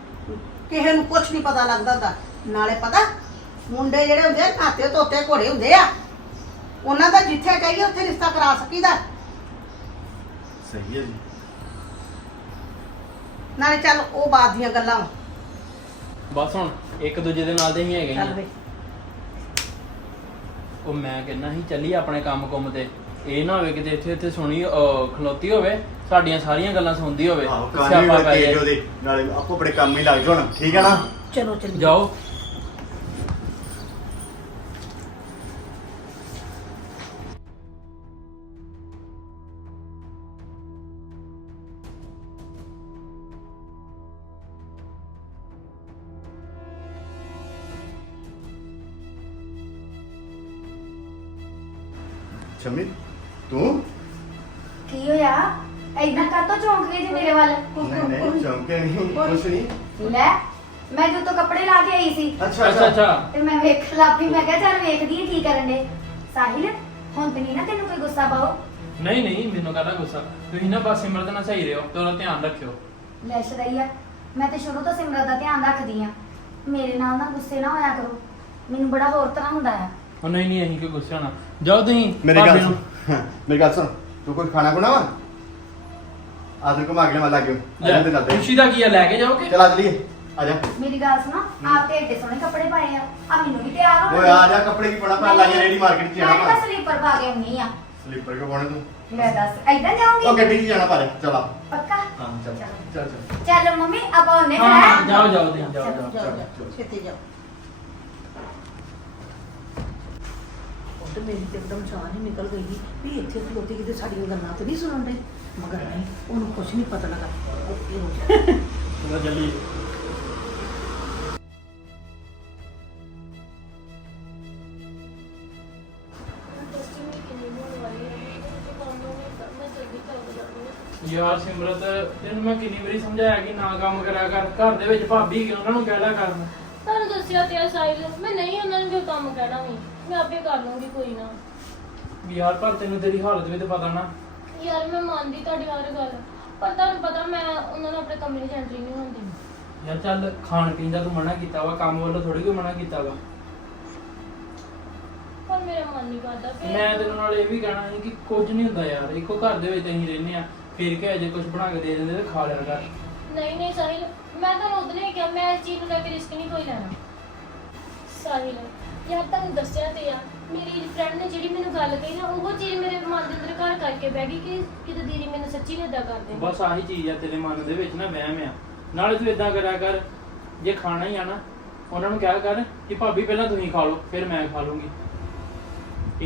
ਕਿਸੇ ਨੂੰ ਕੁਝ ਨਹੀਂ ਪਤਾ ਲੱਗਦਾ ਹੁੰਦਾ। ਨਾਲੇ ਪਤਾ ਮੁੰਡੇ ਜਿਹੜੇ ਹੁੰਦੇ ਆ ਨਾਤੇ ਤੋਤੇ ਘੋੜੇ ਹੁੰਦੇ ਆ ਉਹਨਾਂ ਦਾ ਜਿੱਥੇ ਕਹੀਏ ਉੱਥੇ ਰਿਸ਼ਤਾ ਕਰਾ ਸਕੀਦਾ। ਸਹੀ ਹੈ ਜੀ। ਨਾਲੇ ਚੱਲ ਉਹ ਬਾਤ ਦੀਆਂ ਗੱਲਾਂ ਵਾਂ। ਬਸ ਹੁਣ ਇੱਕ ਦੂਜੇ ਦੇ ਨਾਲ ਤੇ ਹੀ ਹੈਗੇ ਚੱਲ ਆ। ਵੇ ਉਹ ਮੈਂ ਕਹਿੰਦਾ ਸੀ ਚੱਲੀ ਆਪਣੇ ਕੰਮ ਕੁੰਮ ਤੇ। ਇਹ ਨਾ ਹੋਵੇ ਕਿਤੇ ਇੱਥੇ ਇੱਥੇ ਸੁਣੀ ਅਹ, ਖਲੋਤੀ ਹੋਵੇ ਸਾਡੀਆਂ ਸਾਰੀਆਂ ਗੱਲਾਂ ਸੁਣਦੀ ਹੋਵੇ ਆਹੋ ਤੇ ਕਾਨੀ ਸਿਆਪਾ ਵਾਲੇ ਪੈ ਤੇਜ ਜਾਏ। ਉਹਦੇ। ਨਾਲੇ ਆਪੋ ਆਪਣੇ ਕੰਮ ਹੀ ਲੱਗ ਜਾਣ ਠੀਕ ਹੈ ਨਾ? ਚਲੋ ਚੱਲੀਏ ਜਾਓ। ਅੱਛਾ ਅੱਛਾ। ਤੇ ਮੈਂ ਵੇਖ ਲਾਪੀ ਮੈਂ ਕਿਹਾ ਚੱਲ ਵੇਖਦੀ ਹਾਂ ਕੀ ਕਰਨ ਦੇ ਸਾਹਿਲ ਹੁਣ ਤੇ ਨਹੀਂ ਨਾ ਤੈਨੂੰ ਕੋਈ ਗੁੱਸਾ ਪਾਓ। ਨਹੀਂ ਨਹੀਂ ਮੈਨੂੰ ਕਾਹਦਾ ਗੁੱਸਾ? ਤੁਸੀਂ ਨਾ ਬਸ ਸਿਮਰਤ ਨਾਲ ਸਹੀ ਰਹੋ ਤੇ ਉਹਦਾ ਧਿਆਨ ਰੱਖਿਓ। ਲੈ ਸ਼ਰਈਆ ਮੈਂ ਤੇ ਸ਼ੁਰੂ ਤੋਂ ਸਿਮਰਤ ਦਾ ਧਿਆਨ ਰੱਖਦੀ ਆ। ਮੇਰੇ ਨਾਲ ਨਾ ਗੁੱਸੇ ਨਾ ਹੋਇਆ ਕਰੋ। ਮੈਨੂੰ ਬੜਾ ਹੋਰ ਤਰ੍ਹਾਂ ਹੁੰਦਾ ਆ। ਉਹ ਨਹੀਂ ਨਹੀਂ ਅਸੀਂ ਕਿ ਗੁੱਸੇ ਹੋਣਾ? ਜਾਓ ਤੁਸੀਂ ਮੇਰੀ ਭਾਬੀ ਗੱਲ ਨੂੰ- ਸੁਣ। ਮੇਰੀ ਗੱਲ ਸੁਣ। ਤੂੰ ਕੁਝ ਖਾਣਾ ਖੁਣਾ ਵਾ? ਆਦਰ ਕੇ ਮਾ ਲੱਗਿਓ ਲੈ, ਅੱਜ ਤੇ ਚੱਲਦੇ ਖੁਸ਼ੀ ਦਾ ਕੀ ਆ? ਲੈ ਕੇ ਜਾਓਗੇ? ਚਲ ਆ ਚਲੀਏ ਆ ਜਾ। ਮੇਰੀ ਗੱਲ ਸੁਣੋ ਆਪ ਤੇ ਏਡੇ ਸੋਹਣੇ ਕੱਪੜੇ ਪਾਏ ਆ। ਆ ਮੈਨੂੰ ਵੀ ਤਿਆਰ ਹੋ ਓਏ ਆ ਜਾ ਕੱਪੜੇ ਕੀ ਪੜਾ ਪਾ ਲਾਗੇ ਰੇੜੀ ਮਾਰਕੀਟ ਚ ਮੈਂ ਜਾਣਾ ਵਾ ਸਲੀਪਰ ਪਾ ਕੇ ਆਉਣੀ ਆ। ਸਲੀਪਰ ਕਿਉਂ ਪਾਉਣੇ ਤੂੰ? ਲੈ ਦੱਸ ਐਦਾਂ ਜਾਉਂਗੀ ਉਹ ਗੱਡੀ 'ਚ ਜਾਣਾ ਪਾ ਚਲ ਆ। ਪੱਕਾ? ਹਾਂ ਚੱਲ ਚੱਲ। ਚੱਲ ਚੱਲ। ਮੰਮੀ ਆਪਾਂ ਉਹਨੇ ਹਾਂ ਹਾਂ। ਜਾਓ ਜਾਓ ਤੁਸੀਂ ਜਾਓ ਜਾਓ ਜਾਓ। ਛੇਤੀ ਜਾਓ। ਉਹ ਤੇ ਮੇਰੀ ਤੇ ਇੱਕਦਮ ਜਾਨ ਹੀ ਨਿਕਲ ਗਈ ਵੀ ਇੱਥੇ ਖਲੋਤੀ ਕਿਤੇ ਸਾਡੀਆਂ ਗੱਲਾਂ ਤੇ ਨਹੀਂ ਸੁਣਨ ਡਈ ਮਗਰ ਨਹੀਂ ਉਹਨੂੰ ਕੁਝ ਨਹੀਂ ਪਤਾ ਲੱਗਾ। ਉਹ ਇਹ ਹੋ ਗਿਆ। ਚਲੋ ਜਲਦੀ। ਯਾਰ ਸਿਮਰਤ ਤੈਨੂੰ ਮੈਂ ਕਿੰਨੀ ਵਾਰੀ ਸਮਝਾਇਆ ਕਿ ਨਾ ਕੰਮ ਕਰਿਆ ਕਰ ਘਰ ਦੇ ਵਿੱਚ ਭਾਬੀ ਕਿ ਉਹਨਾਂ ਨੂੰ ਕਹਿਲਾ ਕਰਨ? ਤੁਹਾਨੂੰ ਦੱਸਿਆ ਤੇ ਆ ਸਾਹਿਲ ਮੈਂ ਨਹੀਂ ਉਹਨਾਂ ਨੂੰ ਜੋ ਕੰਮ ਕਹਿਣਾ ਵੀ ਮੈਂ ਆਪੇ ਕਰ ਲੂੰਗੀ ਕੋਈ ਨਾ। ਵੀ ਯਾਰ ਪਰ ਤੈਨੂੰ ਤੇਰੀ ਹਾਲਤ ਵੀ ਤੇ ਪਤਾ ਨਾ। ਯਾਰ ਮੈਂ ਮੰਨਦੀ ਤੁਹਾਡੀ ਹਰ ਗੱਲ ਪਰ ਤੁਹਾਨੂੰ ਪਤਾ ਮੈਂ ਉਹਨਾਂ ਨੂੰ ਆਪਣੇ ਕਮਰੇ 'ਚ ਐਂਟਰੀ ਨਹੀਂ ਹੁੰਦੀ ਯਾਰ ਚੱਲ ਖਾਣ ਪੀਣ ਦਾ ਤੂੰ ਮਨਾ ਕੀਤਾ ਵਾ ਕੰਮ ਵੱਲੋਂ ਥੋੜੀ ਕੋਈ ਮਨਾ ਕੀਤਾ ਵਾ। ਪਰ ਮੇਰਾ ਮਨ ਨਹੀਂ ਕਰਦਾ ਫਿਰ ਮੈਂ ਤੈਨੂੰ ਨਾਲ ਇਹ ਵੀ ਕਹਿਣਾ ਸੀ ਕਿ ਕੁਝ ਨਹੀਂ ਹੁੰਦਾ ਯਾਰ ਇੱਕੋ ਘਰ ਦੇ ਵਿੱਚ ਅਸੀਂ ਰਹਿੰਦੇ ਆ ਫਿਰ ਕਿ ਅਜੇ ਕੁਝ ਬਣਾ ਕੇ ਦੇ ਦਿੰਦੇ ਤੇ ਖਾ ਲਿਆ ਕਰ। ਨਹੀਂ ਨਹੀਂ ਸਾਹਿਲ ਮੈਂ ਤੁਹਾਨੂੰ ਉਦੋਂ ਹੀ ਕਿਹਾ ਮੈਂ ਇਸ ਚੀਜ਼ ਨੂੰ ਲੈ ਕੇ ਰਿਸਕ ਨਹੀਂ ਕੋਈ ਲੈਣਾ। ਸਾਹਿਲ ਯਾਰ ਤੁਹਾਨੂੰ ਦੱਸਿਆ ਤੇ ਆ ਮੇਰੀ ਫਰੈਂਡ ਨੇ ਜਿਹੜੀ ਮੈਨੂੰ ਗੱਲ ਕਹੀ ਨਾ ਉਹ ਚੀਜ਼ ਮੇਰੇ ਮਨ ਦੇ ਅੰਦਰ ਘਰ ਕਰਕੇ ਬਹਿ ਗਈ ਕਿ ਕਿਤੇ ਦੀਦੀ ਮੈਨੂੰ ਸੱਚੀ ਨੇ ਇਦਾਂ ਕਰਦੇ। ਬਸ ਆਹੀ ਚੀਜ਼ ਆ ਤੇਰੇ ਮਨ ਦੇ ਵਿੱਚ ਨਾ ਵਹਿਮ ਆ। ਨਾਲੇ ਤੂੰ ਇਦਾਂ ਕਰਿਆ ਕਰ ਜੇ ਖਾਣਾ ਹੀ ਆ ਨਾ ਉਹਨਾਂ ਨੂੰ ਕਿਹਾ ਕਰ ਕਿ ਭਾਬੀ ਪਹਿਲਾਂ ਤੁਸੀਂ ਖਾ ਲਓ ਫਿਰ ਮੈਂ ਖਾ ਲੂੰਗੀ।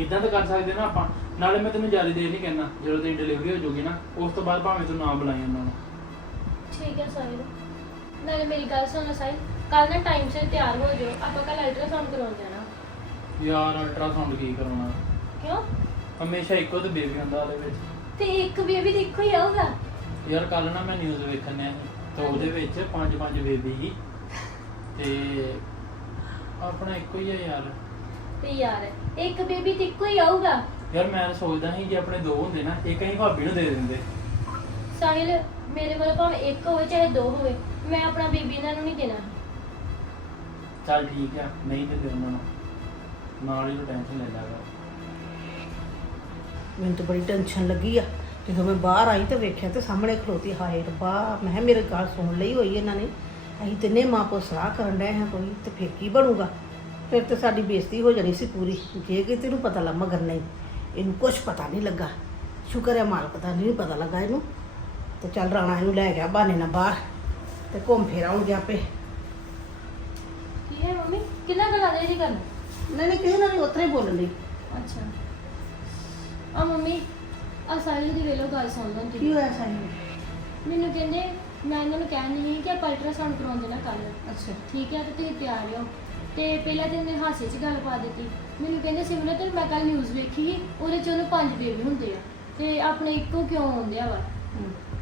ਇਦਾਂ ਤਾਂ ਕਰ ਸਕਦੇ ਨਾ ਆਪਾਂ। ਨਾਲੇ ਮੈਂ ਤੈਨੂੰ ਜ਼ਿਆਦਾ ਦੇਰ ਨਹੀਂ ਕਹਿਣਾ ਜਦੋਂ ਤੇਰੀ ਡਿਲੀਵਰੀ ਹੋ ਜਾਊਗੀ ਨਾ ਉਸ ਤੋਂ ਬਾਅਦ ਭਾਵੇਂ ਤੂੰ ਨਾ ਬੁਲਾਈ ਉਹਨਾਂ ਨੂੰ। ਠੀਕ ਹੈ ਸਾਹਿਲ। ਨਾਲੇ ਮੇਰੀ ਗੱਲ ਸੁਣੋ ਸਾਹਿਲ ਕੱਲ ਨਾ ਟਾਈਮ ਸਿਰ ਤਿਆਰ ਹੋ ਜਾਓ ਆਪਾਂ ਕੱਲ ਅਲਟਰਾਸਾਊਂਡ ਕਰਾਉਣ ਜਾਣਾ। ਯਾਰ ਅਲਟਰਾਸਾਊਂਡ ਕੀ ਕਰਾਉਣਾ? ਕਿਉਂ? ਹਮੇਸ਼ਾ ਇੱਕੋ ਤੇ ਬੇਬੀ ਹੁੰਦਾ ਉਹਦੇ ਵਿੱਚ। ਤੇ ਇੱਕ ਬੇਬੀ ਦੇਖੋ ਹੀ ਆਊਗਾ ਯਾਰ ਕੱਲ ਨਾ ਮੈਂ ਨਿਊਜ਼ ਵੇਖਣ ਸੀ ਤੇ ਉਹਦੇ ਵਿੱਚ ਪੰਜ ਪੰਜ ਬੇਬੀ ਸੀ। ਤੇ ਆਪਣਾ ਇੱਕੋ ਹੀ ਆ ਯਾਰ। ਤੇ ਯਾਰ ਇੱਕ ਬੇਬੀ ਤੇ ਇੱਕੋ ਹੀ ਆਊਗਾ? ਯਾਰ ਮੈਂ ਤਾਂ ਸੋਚਦਾ ਸੀ ਜੇ ਆਪਣੇ ਦੋ ਹੁੰਦੇ ਨਾ ਇੱਕ ਅਸੀਂ ਭਾਬੀ ਨੂੰ ਦੇ ਦਿੰਦੇ। ਸਾਹਿਲ ਮੇਰੇ ਵੱਲੋਂ ਭਾਵੇਂ ਇੱਕ ਹੋਵੇ ਚਾਹੇ ਦੋ ਹੋਵੇ ਮੈਂ ਆਪਣਾ ਬੇਬੀ ਇਹਨਾਂ ਨੂੰ ਨਹੀਂ ਦੇਣਾ। ਚੱਲ ਠੀਕ ਆ ਨਹੀਂ ਦਿੰਦੇ ਉਹਨਾਂ ਨੂੰ। ਨਾਲ ਹੀ ਟੈਨਸ਼ਨ ਲੈ ਲਿਆ ਕਰ। ਮੈਨੂੰ ਤਾਂ ਬੜੀ ਟੈਨਸ਼ਨ ਲੱਗੀ ਆ। ਜਦੋਂ ਮੈਂ ਬਾਹਰ ਆਈ ਤੇ ਵੇਖਿਆ ਤੇ ਸਾਹਮਣੇ ਖਲੋਤੀ ਹਾਏ ਰੱਬਾ ਮੈਂ ਕਿਹਾ ਮੇਰੇ ਗੱਲ ਸੁਣ ਲਈ ਹੋਈ ਇਹਨਾਂ ਨੇ। ਅਸੀਂ ਤਿੰਨੇ ਮਾਂ ਪੁੱਤ ਸਲਾਹ ਕਰਨ ਡਏ ਹਾਂ ਕੋਈ ਤੇ ਫਿਰ ਕੀ ਬਣੂਗਾ? ਫਿਰ ਤੇ ਸਾਡੀ ਬੇਇੱਜ਼ਤੀ ਹੋ ਜਾਣੀ ਸੀ ਪੂਰੀ। ਜੇ ਕਿ ਤੈਨੂੰ ਪਤਾ ਲੱਗ ਮਗਰ ਨਹੀਂ। ਇਹਨੂੰ ਕੁਝ ਪਤਾ ਨਹੀਂ ਲੱਗਾ। ਸ਼ੁਕਰ ਹੈ ਮਾਲਕ ਦਾ ਨਹੀਂ ਪਤਾ ਲੱਗਾ ਇਹਨੂੰ। ਤੇ ਚੱਲ ਰਾਣਾ ਇਹਨੂੰ ਲੈ ਗਿਆ ਬਹਾਨੇ ਨਾਲ ਬਾਹਰ। ਤੇ ਘੁੰਮ ਫਿਰ ਆਉਣਗੇ ਆਪੇ। ਕੀ ਹੈ ਮੰਮੀ? ਕਿੰਨਾ ਗੱਲਾਂ ਦੇ ਜੀ ਗੱਲ? ਨਹੀਂ ਨਹੀਂ ਕਿਸੇ ਨਾਲ ਨਹੀਂ ਉਤਰੇ ਬੋਲਣ ਦੀ। ਅੱਛਾ। ਆ ਮੰਮੀ ਆ ਸਾਹਿਲ ਦੀ ਵੇਲੋ ਗੱਲ ਸੁਣ ਲਓ ਕੀ ਤੁਸੀਂ ਹੋਇਆ ਸਾਹਿਲ ਮੈਨੂੰ ਕਹਿੰਦੇ ਮੈਂ ਇਹਨਾਂ ਨੂੰ ਕਹਿ ਨਹੀਂ ਕਿ ਆਪਾਂ ਅਲਟਰਾਸਾਊਂਡ ਕਰਾਉਣ ਜਾਣਾ ਕੱਲ ਅੱਛਾ। ਠੀਕ ਹੈ ਤੇ ਤੁਸੀਂ ਤਿਆਰ ਰਹੋ। ਤੇ ਪਹਿਲਾਂ ਦਿਨ ਦੇ ਹਾਸੇ 'ਚ ਗੱਲ ਪਾ ਦਿੱਤੀ। ਮੈਨੂੰ ਕਹਿੰਦੇ ਸਿਮਰਤ ਮੈਂ ਕੱਲ ਨਿਊਜ਼ ਵੇਖੀ ਸੀ ਉਹਦੇ 'ਚ ਉਹਨੂੰ ਪੰਜ ਬੇਬੀ ਹੁੰਦੇ ਆ। ਤੇ ਆਪਣੇ ਇੱਕੋ ਕਿਉਂ ਹੁੰਦੇ ਆ ਵਾ।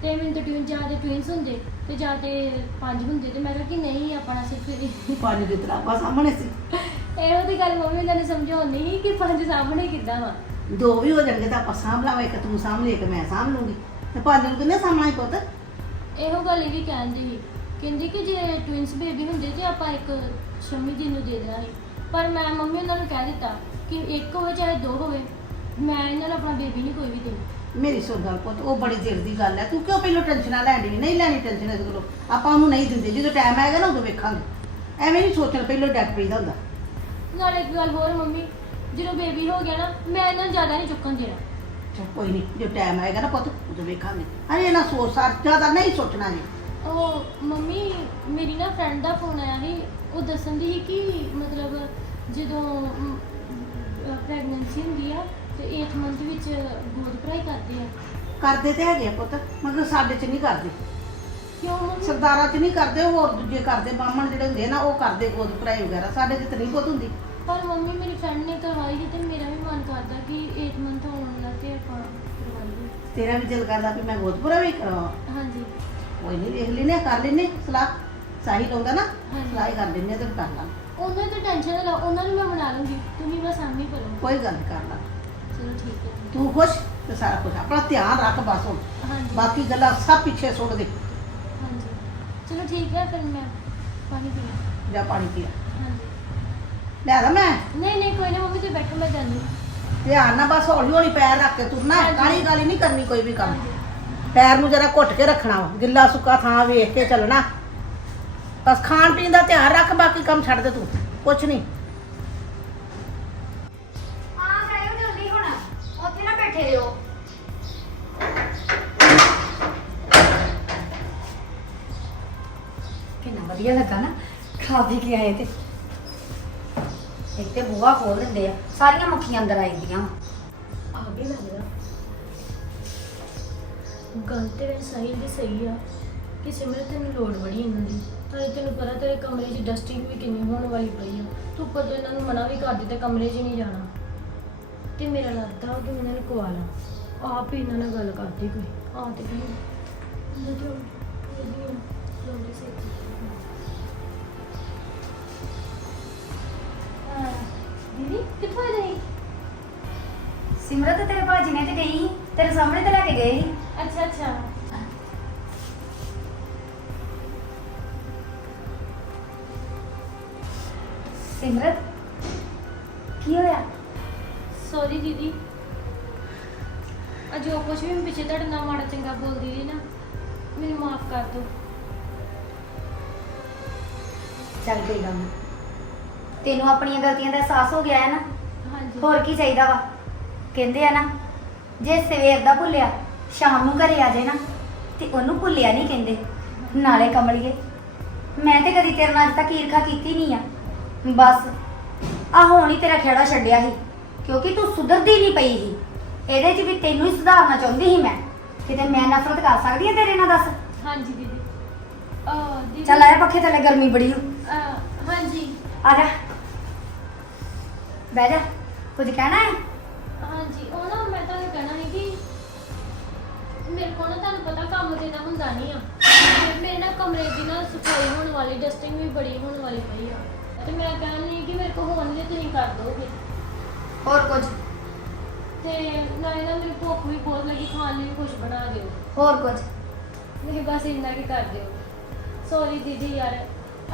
ਤੇ ਮੈਨੂੰ ਤਾਂ ਟਵਿਨ ਜਾਂ ਤੇ ਟਵਿਨਸ ਹੁੰਦੇ ਤੇ ਜਾਂ ਤੇ ਪੰਜ ਹੁੰਦੇ ਤੇ ਮੈਂ ਕਿਹਾ ਕਿ ਨਹੀਂ ਆਪਣਾ ਸਿਰਫ ਇਹ- ਪੰਜ ਦੇ ਤਰਾਪਾ ਸਾਹਮਣੇ ਸੀ। ਇਹੋ ਦੀ ਗੱਲ ਮੰਮੀ ਉਹਨਾਂ ਨੇ ਸਮਝਾਉਣੀ ਸੀ ਕਿ ਪੰਜ ਸਾਹਮਣੇ ਕਿੱਦਾਂ ਵਾ? ਦੋ ਵੀ ਹੋ ਜਾਣਗੇ ਤਾਂ ਆਪਾਂ ਸਾਂਭ ਲਾਂਗੇ ਇੱਕ ਤੂੰ ਸਾਂਭ ਲਈ ਇੱਕ ਮੈਂ ਸਾਂਭ ਲੂੰਗੀ। ਤੇ ਪੰਜ ਨੂੰ ਕਿੰਨੇ ਹੀ ਪੁੱਤ? ਇਹੋ ਗੱਲ ਇਹ ਵੀ ਕਹਿੰਦੀ ਸੀ। ਕਹਿੰਦੀ ਕਿ ਜੇ ਟਵਿਨਸ ਬੇਬੀ ਹੁੰਦੇ ਤੇ ਆਪਾਂ ਇੱਕ ਸ਼ਮੀ ਜੀ ਨੂੰ ਦੇ ਦੇਣਾ ਸੀ ਪਰ ਮੈਂ ਮੰਮੀ ਉਹਨਾਂ ਨੂੰ ਕਹਿ ਦਿੱਤਾ ਕਿ ਇੱਕ ਹੋਵੇ ਚਾਹੇ ਦੋ ਹੋਵੇ ਮੈਂ ਇਹਨਾਂ ਨੂੰ ਆਪਣਾ ਬੇਬੀ ਨਹੀਂ ਕੋਈ ਵੀ ਦੇਣਾ। ਮੇਰੀ ਸੁਣ ਗੱਲ ਪੁੱਤ ਉਹ ਬੜੀ ਦੇਰ ਦੀ ਗੱਲ ਹੈ। ਤੂੰ ਕਿਉਂ ਪਹਿਲਾਂ ਟੈਨਸ਼ਨਾਂ ਲੈਣੀ ਨਹੀਂ ਲੈਣੀ ਟੈਨਸ਼ਨ ਇਸ ਕੋਲੋਂ ਆਪਾਂ ਉਹਨੂੰ ਨਹੀਂ ਦਿੰਦੇ। ਜਦੋਂ ਟਾਈਮ ਆਏਗਾ ਨਾ ਉਦੋਂ ਵੇਖਾਂਗੇ। ਐਵੇਂ ਨਹੀਂ ਸੋਚਣ ਪਹਿਲਾਂ ਡੱਟ ਪਈਦਾ ਹੁੰਦਾ। ਨਾਲ ਇੱਕ ਗੱਲ ਹੋਰ ਮੰਮੀ ਜਦੋਂ ਬੇਬੀ ਹੋ ਗਿਆ ਨਾ ਮੈਂ ਇਹਨਾਂ ਨੂੰ ਜ਼ਿਆਦਾ ਨਹੀਂ ਚੁੱਕਣ ਦੇਣਾ। ਚੱਲ ਕੋਈ ਨਹੀਂ ਜੋ ਟਾਈਮ ਆਏਗਾ ਨਾ ਪੁੱਤ ਉਦੋਂ ਵੇਖਾਂਗੇ। ਅਰੇ ਨਾ ਸੋਚ ਸਾਰ ਜ਼ਿਆਦਾ ਨਹੀਂ ਸੋਚਣਾ ਜੀ। ਉਹ ਮੰਮੀ ਮੇਰੀ ਨਾ ਫਰੈਂਡ ਦਾ ਫੋਨ ਆਇਆ ਸੀ। ਉਹ ਦੱਸਣ ਦੀ ਸੀ ਕਿ ਮਤਲਬ ਜਦੋਂ ਪ੍ਰੈਗਨੈਂਸੀ ਹੁੰਦੀ ਆ ਤੇ 8th ਮੰਥ ਵਿੱਚ ਗੋਦ ਭਰਾਈ ਕਰਦੇ ਆ। ਕਰਦੇ ਤੇ ਹੈਗੇ ਆ ਪੁੱਤ ਮਗਰ ਸਾਡੇ 'ਚ ਨਹੀਂ ਕਰਦੇ। ਕਿਉਂ ਮੰਮੀ? ਸਰਦਾਰਾਂ 'ਚ ਨਹੀਂ ਕਰਦੇ ਹੋਰ ਦੂਜੇ ਕਰਦੇ ਬਾਹਮਣ ਜਿਹੜੇ ਹੁੰਦੇ ਆ ਨਾ ਉਹ ਕਰਦੇ ਗੋਦ ਭਰਾਈ ਵਗੈਰਾ ਸਾਡੇ 'ਚ ਤਾਂ ਨਹੀਂ ਬਹੁਤ ਹੁੰਦੀ। ਪਰ ਮੰਮੀ ਮੇਰੀ ਫਰੈਂਡ ਨੇ ਕਰਵਾਈ ਸੀ ਤੇ ਮੇਰਾ ਵੀ ਮਨ ਕਰਦਾ ਕਿ 8 ਮੰਥ ਹੋਣ ਤੇ ਆਪਾਂ ਕਰਵਾਈਏ। ਤੇਰਾ ਵੀ ਦਿਲ ਕਰਦਾ ਵੀ ਮੈਂ ਗੋਦਪੁਰਾ ਵੀ ਕਰਾਵਾਂ ਹਾਂਜੀ। ਕੋਈ ਨਹੀਂ ਦੇਖ ਲੈਨੇ ਕਰ ਲੈਨੇ ਸਲਾਹ। ਸਾਹਿਲ ਹੁੰਦਾ ਨਾ। ਸਲਾਹ ਹੀ ਕਰ ਲੈਨੇ ਤੇ ਕਰ ਲਾਂ। ਉਹਨਾਂ ਤੇ ਟੈਨਸ਼ਨ ਨਾ ਲਓ ਉਹਨਾਂ ਨੂੰ ਮੈਂ ਬਣਾ ਲੂੰਗੀ ਤੁਸੀਂ ਬਸ ਆਮੀ ਕਰੋ। ਕੋਈ ਗੱਲ ਨੀ ਕਰ ਲਾਂ। ਚਲੋ ਠੀਕ ਹੈ। ਤੂੰ ਖੁਸ਼ ਤੇ ਸਾਰਾ ਕੁਝ ਆਪਣਾ ਧਿਆਨ ਰੱਖ ਬਸ ਹੁਣ। ਹਾਂਜੀ। ਬਾਕੀ ਗੱਲਾਂ ਸਭ ਪਿੱਛੇ ਸੁੱਟ ਦੇ। ਹਾਂਜੀ। ਚਲੋ ਠੀਕ ਹੈ ਫਿਰ ਮੈਂ ਪਾਣੀ ਪੀ ਲਾਂ। ਜਾ ਪਾਣੀ ਪੀ ਲੈ। ਹਾਂਜੀ। ਲੈ ਲਾ ਮੈਂ? ਨਹੀਂ ਨਹੀਂ ਕੋਈ ਨਾ ਮੰਮੀ ਤੁਸੀਂ ਬੈਠੋ ਮੈਂ ਜਾਂਦੀ ਹਾਂ। ਧਿਆਨ ਨਾਲ ਬਸ ਹੌਲੀ ਹੌਲੀ ਪੈਰ ਰੱਖ ਕੇ ਤੁਰਨਾ ਹਾਂਜੀ। ਕਾਲੀ ਕਾਲੀ ਨਹੀਂ ਕਰਨੀ ਕੋਈ ਵੀ ਕੰਮ। ਹਾਂਜੀ। ਪੈਰ ਨੂੰ ਜਰਾ ਘੁੱਟ ਕੇ ਰੱਖਣਾ ਵਾ ਗਿੱਲਾ ਸੁੱਕਾ ਥਾਂ ਵੇਖ ਕੇ ਚੱਲਣਾ। ਬਸ ਖਾਣ ਪੀਣ ਦਾ ਧਿਆਨ ਰੱਖ ਬਾਕੀ ਕੰਮ ਛੱਡ ਦੇ ਤੂੰ ਕੁਛ ਨਹੀਂ ਹਾਂ ਜਾਇਓ ਜਲਦੀ ਹੁਣ ਉੱਥੇ ਨਾ ਬੈਠੇ ਰਹੋ। ਕਿੰਨਾ ਵਧੀਆ ਲੱਗਾ ਨਾ ਖਾ ਪੀ ਕੇ ਆਏ ਤੇ। ਇੱਕ ਤੇ ਬੂਹਾ ਖੋਲ ਦਿੰਦੇ ਆ ਸਾਰੀਆਂ ਮੱਖੀਆਂ ਅੰਦਰ ਆਈਆਂ ਆ ਵੀ ਲੱਗਦਾ ਗੱਲ ਤੇ ਵੈਸੇ ਸਹੀ ਦੀ ਸਹੀ ਆ ਕਿ ਸਿਮਰਤ ਤੈਨੂੰ ਲੋੜ ਬੜੀ ਇਹਨਾਂ ਦੀ। ਤਾਂ ਤੈਨੂੰ ਪਤਾ ਤੇਰੇ ਕਮਰੇ 'ਚ ਡਸਟਿੰਗ ਵੀ ਕਿੰਨੀ ਹੋਣ ਵਾਲੀ ਪਈ ਆ। ਤੂੰ ਉੱਪਰ ਤੋਂ ਇਹਨਾਂ ਨੂੰ ਮਨਾ ਵੀ ਕਰ ਦਿੱਤਾ ਕਮਰੇ 'ਚ ਨਹੀਂ ਜਾਣਾ। ਤੇ ਮੇਰਾ ਲੱਗਦਾ ਕਿ ਇਹਨਾਂ ਨੂੰ ਕਵਾ ਲਾਂ। ਆਪ ਹੀ ਇਹਨਾਂ ਨਾਲ ਗੱਲ ਕਰਦੀ ਕੋਈ। ਆ ਤੇ ਵੀ ਲੋੜੀ ਸੇ ਦੀਦੀ ਕਿੱਥੋਂ ਸਿਮਰਤ ਤੇਰੇ ਭਾਜੀ ਨੇ ਤੇ ਗਈ ਤੇਰੇ ਸਾਹਮਣੇ ਤੇ ਲੈ ਕੇ ਗਏ ਸੀ। ਅੱਛਾ ਅੱਛਾ। ਸਿਮਰਤ ਕੀ ਹੋਇਆ? ਸੌਰੀ ਦੀਦੀ। ਅਜੋ ਕੁਛ ਵੀ ਮੈਂ ਪਿੱਛੇ ਤੁਹਾਡੇ ਨਾਲ ਮਾੜਾ ਚੰਗਾ ਬੋਲਦੀ ਰਹੀ ਨਾ ਮੈਨੂੰ ਮਾਫ ਕਰ ਦਿਓ। ਚੱਲ ਕੋਈ ਗੱਲ ਤੈਨੂੰ ਆਪਣੀਆਂ ਗਲਤੀਆਂ ਦਾ ਅਹਿਸਾਸ ਹੋ ਗਿਆ ਹੈ ਨਾ? ਹਾਂਜੀ। ਹੋਰ ਕੀ ਚਾਹੀਦਾ ਵਾ? ਕਹਿੰਦੇ ਆ ਨਾ ਜੇ ਸਵੇਰ ਦਾ ਭੁੱਲਿਆ ਸ਼ਾਮ ਨੂੰ ਘਰੇ ਆ ਜਾਏ ਨਾ ਤੇ ਉਹਨੂੰ ਭੁੱਲਿਆ ਨਹੀਂ ਕਹਿੰਦੇ। ਨਾਲੇ ਕਮਲੀਏ ਮੈਂ ਤੇ ਕਦੀ ਤੇਰੇ ਨਾਲ ਅੱਜ ਤੱਕ ਈਰਖਾ ਕੀਤੀ ਨਹੀਂ ਆ। ਬਸ ਆ ਹੁਣ ਹੀ ਤੇਰਾ ਖੇੜਾ ਛੱਡਿਆ ਸੀ ਕਿਉਂਕਿ ਤੂੰ ਸੁਧਰਦੀ ਨਹੀਂ ਪਈ ਸੀ। ਇਹਦੇ 'ਚ ਵੀ ਤੈਨੂੰ ਹੀ ਸੁਧਾਰਨਾ ਚਾਹੁੰਦੀ ਸੀ ਮੈਂ। ਕਿਤੇ ਮੈਂ ਨਫ਼ਰਤ ਕਰ ਸਕਦੀ ਆ ਤੇਰੇ ਨਾਲ ਦੱਸ? ਹਾਂਜੀ ਦੀਦੀ। ਅਹ ਦੀਦੀ ਚੱਲ ਆਇਆ ਪੱਖੇ ਥੱਲੇ ਗਰਮੀ ਬੜੀ ਹੋ ਅਹ, ਹਾਂਜੀ। ਆ ਜਾ। ਬਹਿ ਜਾ ਕੁਝ ਕਹਿਣਾ ਹੈ? ਹਾਂਜੀ ਉਹ ਨਾ ਮੈਂ ਤੁਹਾਨੂੰ ਕਹਿਣਾ ਸੀ ਕਿ ਮੇਰੇ ਕੋਲ ਨਾ ਤੁਹਾਨੂੰ ਪਤਾ ਕੰਮ ਤੇ ਨਾ ਹੁੰਦਾ ਨਹੀਂ ਆ। ਤੇ ਮੇਰੇ ਨਾ ਕਮਰੇ ਦੀ ਨਾ ਸਫ਼ਾਈ ਹੋਣ ਵਾਲੀ ਡਸਟਿੰਗ ਵੀ ਬੜੀ ਹੋਣ ਵਾਲੀ ਪਈ ਆ। ਤੇ ਮੈਂ ਕਹਿੰਦੀ ਕਿ ਮੇਰੇ ਕੋਲ ਹੋਣ ਦੇ ਤੁਸੀਂ ਕਰ ਦੋਗੇ। ਹੋਰ ਕੁਝ? ਤੇ ਨਾਲੇ ਨਾ ਮੈਨੂੰ ਭੁੱਖ ਵੀ ਬਹੁਤ ਲੱਗੀ ਖਾਣ ਲਈ ਵੀ ਕੁਝ ਬਣਾ ਦਿਓ। ਹੋਰ ਕੁਝ? ਨਹੀਂ ਬਸ ਇੰਨਾ ਕੀ ਕਰ ਦਿਓ। ਸੌਰੀ ਦੀਦੀ ਯਾਰ।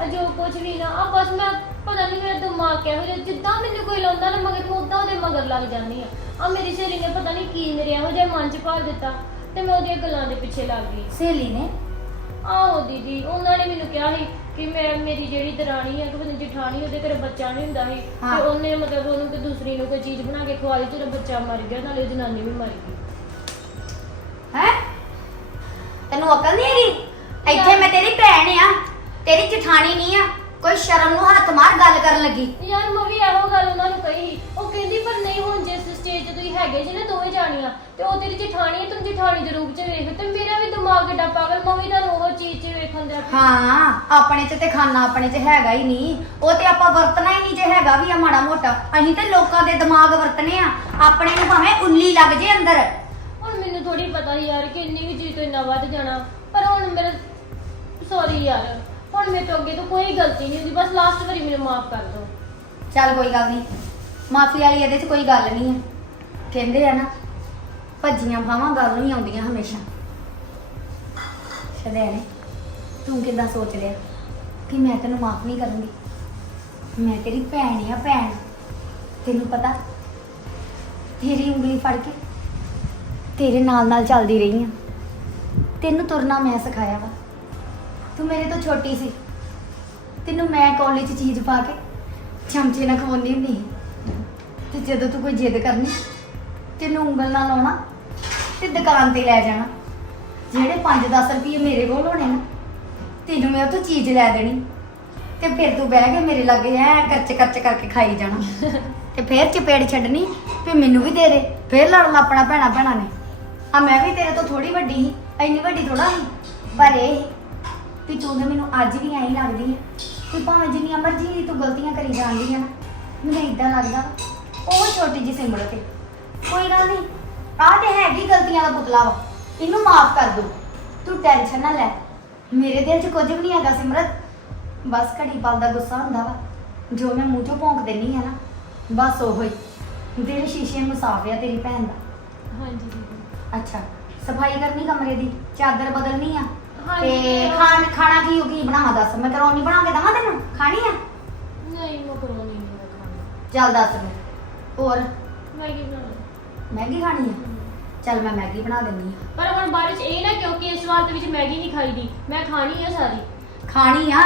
ਆ ਜੋ ਕੁਝ ਵੀ ਨਾ ਆ ਬਸ ਮੈਂ ਪਤਾ ਨਹੀਂ ਮੇਰਾ ਦਿਮਾਗ ਕਿਹੋ ਜਿਹਾ ਜਿੱਦਾਂ ਮੈਨੂੰ ਕੋਈ ਲਾਉਂਦਾ ਨਾ ਮਗਰ ਮੈਂ ਉਦਾਂ ਉਹਦੇ ਮਗਰ ਲੱਗ ਜਾਂਦੀ ਆ ਆ ਮੇਰੀ ਸਹੇਲੀ ਨੇ ਪਤਾ ਨਹੀਂ ਕੀ ਮੇਰੇ ਇਹੋ ਜਿਹਾ ਮਨ ਚ ਭਰ ਦਿੱਤਾ ਤੇ ਮੈਂ ਉਹਦੀਆਂ ਗੱਲਾਂ ਦੇ ਪਿੱਛੇ ਲੱਗ ਗਈ। ਸਹੇਲੀ ਨੇ? ਆਹੋ ਦੀਦੀ ਉਹਨਾਂ ਨੇ ਮੈਨੂੰ ਕਿਹਾ ਸੀ ਕਿ ਮੈਂ ਮੇਰੀ ਜਿਹੜੀ ਦਰਾਣੀ ਹੈ ਕਿ ਪਤਾ ਨੀ ਜਠਾਣੀ ਉਹਦੇ ਘਰੇ ਬੱਚਾ ਨਹੀਂ ਹੁੰਦਾ ਸੀ। ਹਾਂ। ਤੇ ਉਹਨੇ ਮਤਲਬ ਉਹਨੂੰ ਤੇ ਦੂਸਰੀ ਨੂੰ ਕੋਈ ਚੀਜ਼ ਬਣਾ ਕੇ ਖਵਾਈ ਤੇ ਉਹਦਾ ਬੱਚਾ ਮਰ ਗਿਆ ਨਾਲੇ ਉਹ ਜਨਾਨੀ ਵੀ ਮਰ ਗਈ। ਹੈ? ਤੈਨੂੰ ਅਕਲ ਨਹੀਂ ਹੈਗੀ? ਇੱਥੇ ਮੈਂ ਤੇਰੀ ਭੈਣ ਆ। ਤੇਰੀ ਜਠਾਣੀ ਨਹੀਂ ਆ। ਕੋਈ ਸ਼ਰਮ ਨੂੰ ਹੱਥ ਮਾਰ ਗੱਲ ਕਰਨ ਲੱਗੀ। ਯਾਰ ਮੈਂ ਵੀ ਇਹੋ ਗੱਲ ਉਹਨਾਂ ਨੂੰ ਕਹੀ। ਸੀ। ਉਹ ਕਹਿੰਦੀ ਪਰ ਨਹੀਂ ਹੁਣ ਜਿਸ ਸਟੇਜ ਤੇ ਤੁਸੀਂ ਹੈਗੇ ਜੀ ਨਾ ਦੋਵੇਂ ਜਾਣੀਆਂ ਤੇ ਉਹ ਤੇਰੀ ਜਠਾਣੀ ਹੈ ਤੂੰ ਜਠਾਣੀ ਦੇ ਰੂਪ ਚ ਵੇਖ। ਤੇ ਮੇਰਾ ਵੀ ਦਿਮਾਗ ਏਡਾ ਪਾਗਲ ਮੈਂ ਵੀ ਤੁਹਾਨੂੰ ਉਹ ਚੀਜ਼ ਚ ਵੇਖਣ ਦਾ ਹਾਂ ਆਪਣੇ ਚ ਤੇ ਖਾਨਾ ਆਪਣੇ ਚ ਹੈਗਾ ਹੀ ਨਹੀਂ। ਉਹ ਤੇ ਆਪਾਂ ਵਰਤਣਾ ਹੀ ਨਹੀਂ ਜੇ ਹੈਗਾ ਵੀ ਆ ਮਾੜਾ ਮੋਟਾ। ਅਸੀਂ ਤੇ ਲੋਕਾਂ ਦੇ ਦਿਮਾਗ ਵਰਤਨੇ ਆ। ਆਪਣੇ ਨੂੰ ਭਾਵੇਂ ਉੱਲੀ ਲੱਗ ਜੇ ਅੰਦਰ। ਹੁਣ ਮੈਨੂੰ ਥੋੜੀ ਪਤਾ ਸੀ ਯਾਰ ਕਿ ਇੰਨੀ ਵੀ ਚੀਜ਼ ਤੋਂ ਇੰਨਾ ਵੱਧ ਜਾਣਾ। ਪਰ ਹੁਣ ਮੇਰਾ ਸੌਰੀ ਯਾਰ। ਹੁਣ ਮੇਰੇ ਤੋਂ ਅੱਗੇ ਤੋਂ ਕੋਈ ਗਲਤੀ ਨਹੀਂ ਹੁੰਦੀ, ਬਸ ਲਾਸਟ ਵਾਰੀ ਮੈਨੂੰ ਮਾਫ ਕਰ ਦਿਓ। ਚੱਲ ਕੋਈ ਗੱਲ ਨਹੀਂ। ਮਾਫੀ ਵਾਲੀ ਇਹਦੇ 'ਚ ਕੋਈ ਗੱਲ ਨਹੀਂ ਹੈ। ਕਹਿੰਦੇ ਆ ਨਾ, ਭੱਜੀਆਂ ਭਾਵਾਂ ਗੱਲ ਨਹੀਂ ਆਉਂਦੀਆਂ ਹਮੇਸ਼ਾ। ਸ਼ਦੈਣੇ ਤੂੰ ਕਿੱਦਾਂ ਸੋਚ ਲਿਆ ਕਿ ਮੈਂ ਤੈਨੂੰ ਮਾਫ ਨਹੀਂ ਕਰਾਂਗੀ? ਮੈਂ ਤੇਰੀ ਭੈਣ ਆ, ਭੈਣ। ਤੈਨੂੰ ਪਤਾ, ਤੇਰੀ ਉਂਗਲੀ ਫੜ ਕੇ ਤੇਰੇ ਨਾਲ ਨਾਲ ਚੱਲਦੀ ਰਹੀ ਆ। ਤੈਨੂੰ ਤੁਰਨਾ ਮੈਂ ਸਿਖਾਇਆ ਵਾ। ਤੂੰ ਮੇਰੇ ਤੋਂ ਛੋਟੀ ਸੀ। ਤੈਨੂੰ ਮੈਂ ਕਾਲਜ 'ਚ ਚੀਜ਼ ਪਾ ਕੇ ਚਮਚੇ ਨਾਲ ਖਵਾਉਂਦੀ ਹੁੰਦੀ ਸੀ। ਤੇ ਜਦੋਂ ਤੂੰ ਕੋਈ ਜਿੱਦ ਕਰਨੀ, ਤੈਨੂੰ ਉਂਗਲ ਨਾਲ ਲਾਉਣਾ ਤੇ ਦੁਕਾਨ ਤੇ ਲੈ ਜਾਣਾ। ਜਿਹੜੇ 5-10 ਰੁਪਏ ਮੇਰੇ ਕੋਲ ਹੋਣੇ ਨਾ, ਤੈਨੂੰ ਮੈਂ ਉੱਥੋਂ ਚੀਜ਼ ਲੈ ਦੇਣੀ। ਤੇ ਫਿਰ ਤੂੰ ਬਹਿ ਕੇ ਮੇਰੇ ਲਾਗੇ ਐ ਕਰਚ ਕਰਚ ਕਰਕੇ ਖਾਈ ਜਾਣਾ। ਤੇ ਫਿਰ ਚਪੇੜ ਛੱਡਣੀ ਵੀ ਮੈਨੂੰ ਵੀ ਦੇ ਦੇ, ਫਿਰ ਲੜਨ ਆਪਣਾ ਭੈਣਾ ਭੈਣਾ ਨੇ। ਆ ਮੈਂ ਵੀ ਤੇਰੇ ਤੋਂ ਥੋੜੀ ਵੱਡੀ ਸੀ, ਇੰਨੀ ਵੱਡੀ ਥੋੜਾ ਸੀ, ਪਰ ਇਹ ਤੂੰ ਤੇ ਮੈਨੂੰ ਅੱਜ ਵੀ ਐਂ ਹੀ ਲੱਗਦੀ ਹੈ ਕਿ ਭਾਵੇਂ ਜਿੰਨੀਆਂ ਮਰਜ਼ੀ ਤੂੰ ਗਲਤੀਆਂ ਕਰੀ ਜਾਂਦੀ ਹੈ ਨਾ ਮੈਨੂੰ ਇਦਾਂ ਲੱਗਦਾ ਉਹ ਛੋਟੀ ਜਿਹੀ ਸਿਮਰਤ ਹੈ ਕੋਈ ਗੱਲ ਨਹੀਂ ਆਹ ਤੇ ਹੈਗੀ ਗਲਤੀਆਂ ਦਾ ਪੁਤਲਾ ਵਾ। ਇਹਨੂੰ ਮਾਫ ਕਰ ਦੋ। ਤੂੰ ਟੈਨਸ਼ਨ ਨਾ ਲੈ। ਮੇਰੇ ਦਿਲ 'ਚ ਕੁਝ ਵੀ ਨਹੀਂ ਹੈਗਾ ਸਿਮਰਤ। ਬਸ ਘੜੀ ਪਲ ਦਾ ਗੁੱਸਾ ਹੁੰਦਾ ਵਾ। ਜੋ ਮੈਂ ਮੂੰਹ ਚੋਂ ਭੌਂਕ ਦਿੰਨੀ ਆ ਨਾ ਬਸ ਉਹੋ ਹੀ। ਦਿਲ ਸ਼ੀਸ਼ੇ ਨੂੰ ਸਾਫ਼ ਆ ਤੇਰੀ ਭੈਣ ਦਾ। ਹਾਂਜੀ ਦੀਦੀ। ਅੱਛਾ ਸਫ਼ਾਈ ਕਰਨੀ ਕਮਰੇ ਦੀ? ਚਾਦਰ ਬਦਲਣੀ ਆ? ਤੇ ਮੈਂ- ਖਾਣ ਖਾਣਾ ਕੀ ਕੀ ਬਣਾਵਾਂ ਦੱਸ? ਮੈਂ ਕਰੋਨੀ ਬਣਾ ਕੇ ਦਵਾਂ ਤੈਨੂੰ? ਖਾਣੀ ਆ? ਨਹੀਂ ਮਕਰੋਨੀ ਨਹੀਂ ਮੈਂ ਖਾਣੀ। ਚੱਲ ਦੱਸ ਮੈਂ ਹੋਰ? ਮੈਗੀ ਬਣਾਉਣੀ। ਮੈਗੀ ਖਾਣੀ ਆ? ਚੱਲ ਮੈਂ ਮੈਗੀ ਬਣਾ ਦਿੰਦੀ ਆ ਪਰ ਹੁਣ ਬਾਅਦ ਚ ਇਹ ਨਾ ਕਿਉਂਕਿ ਇਸ ਵਾਰ ਦੇ ਵਿੱਚ ਮੈਗੀ ਨਹੀਂ ਖਾਈ ਦੀ। ਮੈਂ ਖਾਣੀ ਆ ਸਾਰੀ। ਖਾਣੀ ਆ?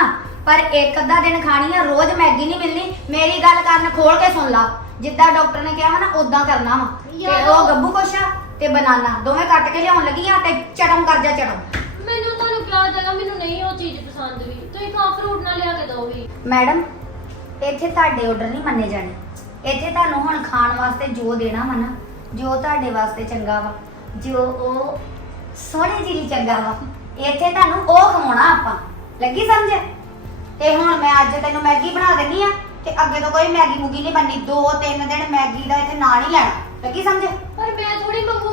ਪਰ ਇੱਕ ਅੱਧਾ ਦਿਨ ਖਾਣੀ ਆ ਰੋਜ਼ ਮੈਗੀ ਨਹੀਂ ਮਿਲਣੀ। ਮੇਰੀ ਗੱਲ ਕੰਨ ਖੋਲ ਕੇ ਸੁਣ ਲਾ। ਜਿੱਦਾਂ ਡਾਕਟਰ ਨੇ ਕਿਹਾ ਵਾ ਨਾ ਉਦਾਂ ਕਰਨਾ ਵਾ। ਤੇ ਯਾਰ। ਉਹ ਕੋਸ਼ਾ ਤੇ ਬਨਾਨਾ। ਦੋਵੇਂ ਕੱਟ ਕੇ ਲਿਆਉਣ ਲੱਗੀ ਆ ਤੇ ਚਟਮ ਕਰ ਜਾ ਚਟਮ ਮੈਨੂੰ ਤੁਹਾਨੂੰ ਕਿਹਾ ਜਾਗਾ ਮੈਨੂੰ ਨਹੀਂ ਉਹ ਚੀਜ਼ ਪਸੰਦ ਵੀ। ਤੁਸੀਂ ਖਾ ਫਰੂਟ ਨਾ ਲਿਆ ਕੇ ਦਿਓ ਵੀ। ਮੈਡਮ ਇੱਥੇ ਤੁਹਾਡੇ ਆਰਡਰ ਨਹੀਂ ਮੰਨੇ ਜਾਣੇ। ਇੱਥੇ ਤੁਹਾਨੂੰ ਹੁਣ ਖਾਣ ਵਾਸਤੇ ਜੋ ਦੇਣਾ ਵਾ ਨਾ ਜੋ ਤੁਹਾਡੇ ਵਾਸਤੇ ਚੰਗਾ ਵਾ ਜੋ ਉਹ ਸੋਹਣੀ ਜਿਹੀ ਚੰਗਾ ਵਾ ਇੱਥੇ ਤੁਹਾਨੂੰ ਉਹ ਖਵਾਉਣਾ ਆਪਾਂ। ਲੱਗੀ ਸਮਝ? ਤੇ ਹੁਣ ਮੈਂ ਅੱਜ ਤੈਨੂੰ ਮੈਗੀ ਬਣਾ ਦੇਣੀ ਆ ਤੇ ਅੱਗੇ ਤੋਂ ਕੋਈ ਮੈਗੀ ਮੁਗੀ ਨਹੀਂ ਬਣਨੀ। ਦੋ ਤਿੰਨ ਦਿਨ ਮੈਗੀ ਦਾ ਇੱਥੇ ਨਾਂ ਨਹੀਂ ਲੈਣਾ। ਲੱਗੀ ਸਮਝ? ਪਰ ਮੈਂ ਥੋੜੀ ਮੰਗੂਗਾ।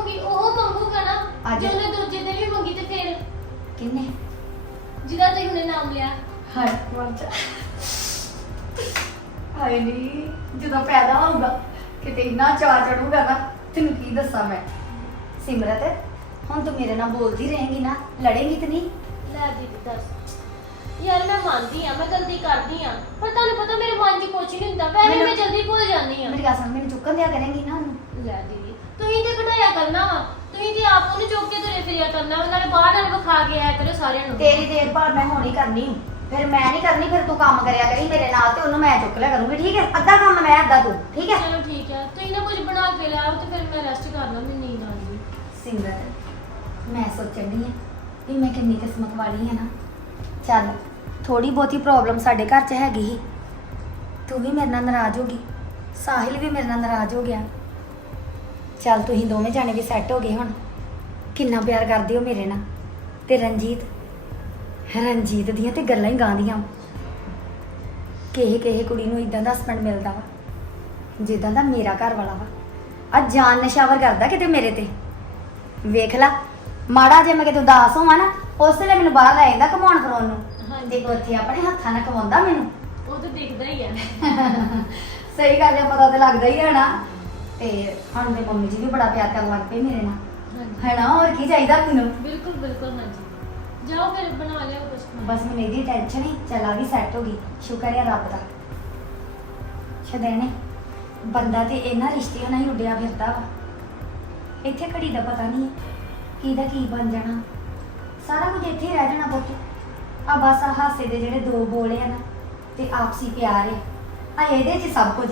ਹੁਣੇ ਨਾਮ ਲਿਆ। ਹਾਏ ਮਰ ਜਾ। ਹਾਏ ਨੀ ਜਦੋਂ ਪੈਦਾ ਹੋਊਗਾ ਕਿਤੇ ਇੰਨਾ ਚਾਅ ਚੜੂਗਾ ਨਾ ਤੈਨੂੰ ਕੀ ਦੱਸਾਂ ਮੈਂ? ਸਿਮਰਤ ਹੁਣ ਤੂੰ ਮੇਰੇ ਨਾਲ ਬੋਲਦੀ ਰਹੇਂਗੀ ਨਾ ਲੜੇਂਗੀ ਤੇ ਨਹੀਂ? ਲੈ ਦੀਦੀ ਦੱਸ। ਯਾਰ ਮੈਂ ਮੰਨਦੀ ਆ ਮੈਂ ਗਲਤੀ ਕਰਦੀ ਆ ਪਰ ਤੁਹਾਨੂੰ ਪਤਾ ਮੇਰੇ ਮਨ 'ਚ ਕੁਝ ਨਹੀਂ ਹੁੰਦਾ ਵੈਸੇ ਮੈਨੂੰ- ਮੈਂ ਜਲਦੀ ਭੁੱਲ ਜਾਂਦੀ ਆ ਮੇਰੀ ਗੱਲ ਸੁਣ ਮੈਨੂੰ ਚੁੱਕਣ ਦਿਆ ਕਰੇਂਗੀ ਨਾ ਉਹਨੂੰ। ਲੈ ਦੀਦੀ ਤੁਸੀਂ ਤੇ ਕਢਾਇਆ ਕਰਨਾ ਵਾ। ਤੁਸੀਂ ਤੇ ਆਪ ਉਹਨੂੰ ਚੁੱਕ ਕੇ ਤੁਰੇ ਫਿਰਿਆ ਕਰਨਾ ਵਾ ਨਾਲੇ ਬਾਹਰ ਨਾਲ ਵਿਖਾ ਕੇ ਆਇਆ ਕਰੋ ਸਾਰਿਆਂ ਨੂੰ। ਤੇਰੀ ਦੇਖਭਾਲ ਮੈਂ ਹੋਣੀ ਕਰਨੀ ਫਿਰ ਮੈਂ ਨਹੀਂ ਕਰਨੀ ਫਿਰ ਤੂੰ ਕੰਮ ਕਰਿਆ ਕਰੀ ਮੇਰੇ ਨਾਲ ਤੇ ਉਹਨੂੰ ਮੈਂ ਚੁੱਕ ਲਿਆ ਕਰੂੰਗੀ ਠੀਕ ਹੈ? ਅੱਧਾ ਕੰਮ ਮੈਂ ਅੱਧਾ ਤੂੰ ਠੀਕ ਹੈ? ਚਲੋ ਠੀਕ ਹੈ। ਤੁਸੀਂ ਨਾ ਕੁਝ ਬਣਾ ਕੇ ਲਿਆਓ ਤੇ ਫਿਰ ਮੈਂ ਰੈਸਟ ਕਰ ਲਾਂ ਮੈਨੂੰ ਨੀਂਦ ਆ ਗਈ ਸਿੰਗਰ ਮੈਂ ਸੋਚਣ ਦੀ ਆ ਵੀ ਮੈਂ ਕਿੰਨੀ ਕਿਸਮਤ ਵਾਲੀ ਆ ਨਾ। ਚੱਲ ਥੋੜੀ ਬਹੁਤੀ ਪ੍ਰੋਬਲਮ ਸਾਡੇ ਘਰ 'ਚ ਹੈਗੀ ਸੀ। ਤੂੰ ਵੀ ਮੇਰੇ ਨਾਲ ਨਾਰਾਜ਼ ਹੋ ਗਈ। ਸਾਹਿਲ ਵੀ ਮੇਰੇ ਨਾਲ ਨਾਰਾਜ਼ ਹੋ ਗਿਆ। ਚੱਲ ਤੁਸੀਂ ਦੋਵੇਂ ਜਾਣੇ ਵੀ ਸੈੱਟ ਹੋ ਗਏ ਹੁਣ। ਕਿੰਨਾ ਪਿਆਰ ਕਰਦੇ ਹੋ ਮੇਰੇ ਨਾਲ। ਤੇ ਰਣਜੀਤ ਰਣਜੀਤ ਦੀਆਂ ਤੇ ਗੱਲਾਂ ਹੀ ਗਾਂਦੀਆਂ ਕਿਹੇ ਕਿਹੇ ਕੁੜੀ ਨੂੰ ਇਦਾਂ ਦਾ ਹਸਬੰਡ ਮਿਲਦਾ ਵਾ ਜਿੱਦਾਂ ਦਾ ਮੇਰਾ ਘਰ ਵਾਲਾ ਵਾ। ਆ ਜਾਨ ਨਸ਼ਾਵਰ ਕਰਦਾ ਕਿਤੇ ਮੇਰੇ ਤੇ। ਵੇਖ ਲਾ ਮਾੜਾ ਜੇ ਮੈਂ ਕਿਤੇ ਉਦਾਸ ਹੋਵਾਂ ਨਾ ਉਸ ਵੇਲੇ ਮੈਨੂੰ ਬਾਹਰ ਲੈ ਜਾਂਦਾ ਘਮਾਉਣ ਫਿਰਾਉਣ ਨੂੰ। ਤੇ ਉੱਥੇ ਆਪਣੇ ਹੱਥਾਂ ਨਾਲ ਕਮਾਉਂਦਾ ਮੈਨੂੰ। ਉਹ ਤਾਂ ਦਿਖਦਾ ਹੀ ਆ। ਸਹੀ ਗੱਲ ਹੈ ਪਤਾ ਤੇ ਲੱਗਦਾ ਹੀ ਹੈ ਨਾ। ਤੇ ਹੁਣ ਤੇ ਮੰਮੀ ਜੀ ਵੀ ਬੜਾ ਪਿਆਰ ਕਰਨ ਲੱਗ ਪਏ ਮੇਰੇ ਨਾਲ। ਹਾਂਜੀ। ਹੈ ਹੋਰ ਕੀ ਚਾਹੀਦਾ ਮੈਨੂੰ ਬਿਲਕੁਲ ਬਿਲਕੁਲ ਹਾਂਜੀ। ਜਾਓ ਫਿਰ ਬਣਾ ਲਿਓ ਕੁਝ ਬਸ ਮੈਨੂੰ ਇਹਦੀ ਟੈਨਸ਼ਨ ਹੀ ਚੱਲ ਵੀ ਸੈੱਟ ਹੋ ਗਈ। ਸ਼ੁਕਰ ਹੈ ਰੱਬ ਦਾ। ਛਦੈਣੇ ਬੰਦਾ ਤੇ ਇਹਨਾਂ ਰਿਸ਼ਤਿਆਂ ਨਾਲ ਹੀ ਉੱਡਿਆ ਫਿਰਦਾ ਵਾ। ਇੱਥੇ ਘੜੀ ਦਾ ਪਤਾ ਨਹੀਂ ਕਿਹਦਾ ਕੀ ਬਣ ਜਾਣਾ। ਸਾਰਾ ਕੁਝ ਇੱਥੇ ਹੀ ਰਹਿ ਜਾਣਾ ਪੁੱਤ। ਆ ਬਸ ਆ ਹਾਸੇ ਦੇ ਜਿਹੜੇ ਦੋ ਬੋਲ ਆ ਨਾ ਤੇ ਆਪਸੀ ਪਿਆਰ ਆ ਆ ਇਹਦੇ 'ਚ ਸਭ ਕੁਝ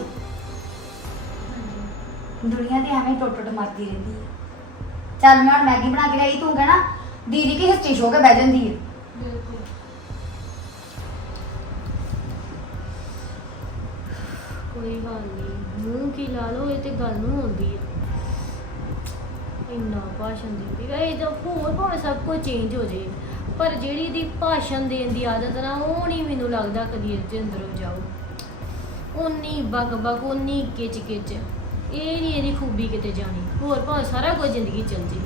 ਦੁਨੀਆ ਤੇ ਐਵੇਂ ਟੁੱਟ ਟੁੱਟ ਮਰਦੀ ਰਹਿੰਦੀ ਹੈ ਚੱਲ ਮੈਂ ਹੁਣ ਮੈਗੀ ਬਣਾ ਕੇ ਲਿਆਈ, ਤੂੰ ਕਹਿਣਾ, ਦੀਦੀ ਕੀ ਹਿੱਸੀ ਹੋ ਕੇ ਬਹਿ ਜਾਂਦੀ ਹੈ ਬਿਲਕੁਲ ਕੋਈ ਗੱਲ ਨਹੀਂ, ਮੂੰਹ ਕੀ ਲਾ ਲਓ, ਇਹ ਤੇ ਗੱਲ ਨੂੰ ਹੁੰਦੀ ਆ। ਇੰਨਾ ਭਾਸ਼ਣ ਦਿੰਦੀ ਆ, ਇਹ ਤਾਂ ਹੋਰ ਭਾਵੇਂ ਸਭ ਕੁਝ ਚੇਂਜ ਹੋ ਜੇ, ਪਰ ਜਿਹੜੀ ਦੀ ਭਾਸ਼ਣ ਦੇਣ ਦੀ ਆਦਤ ਨਾ, ਉਹ ਨਹੀਂ ਮੈਨੂੰ ਲੱਗਦਾ ਕਦੀ ਇਹਦੇ ਅੰਦਰੋਂ ਜਾਊ। ਉਨੀ ਬਕ ਬਕ ਉਨੀ ਕਿਚ ਕਿਚ ਇਹ ਨਹੀਂ ਇਹਦੀ ਖੂਬੀ ਕਿਤੇ ਜਾਣੀ। ਹੋਰ ਭਾਵੇਂ ਸਾਰਾ ਕੁਝ ਜ਼ਿੰਦਗੀ ਚੱਲ ਜੇ।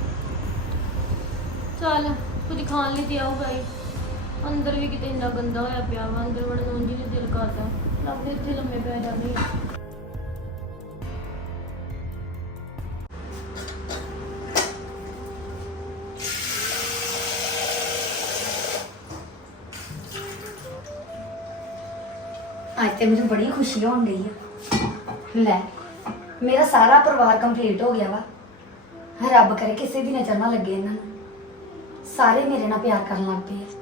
ਚੱਲ, ਕੁਝ ਖਾਣ ਲਈ ਤੇ ਆਊਗਾ ਹੀ ਅੰਦਰ ਵੀ ਕਿਤੇ ਇੰਨਾ ਗੰਦਾ ਹੋਇਆ ਪਿਆ ਵਾ, ਅੰਦਰ ਵੜਨ ਨੂੰ ਜੀ ਦਿਲ ਕਰਦਾ। ਲੱਭਦੇ ਇੱਥੇ ਲੰਮੇ ਪੈ ਜਾਂਦੇ ਆ। ਅੱਜ ਤੇ ਮੈਨੂੰ ਬੜੀ ਖੁਸ਼ੀ ਹੋਣ ਗਈ ਆ। ਲੈ। ਮੇਰਾ ਸਾਰਾ ਪਰਿਵਾਰ ਕੰਪਲੀਟ ਹੋ ਗਿਆ ਵਾ। ਰੱਬ ਕਰੇ ਕਿਸੇ ਦੀ ਨਜ਼ਰ ਨਾ ਲੱਗੇ ਇਹਨਾਂ ਨੂੰ। ਸਾਰੇ ਮੇਰੇ ਨਾਲ ਪਿਆਰ ਕਰਨ ਲੱਗ ਪਏ ਆ।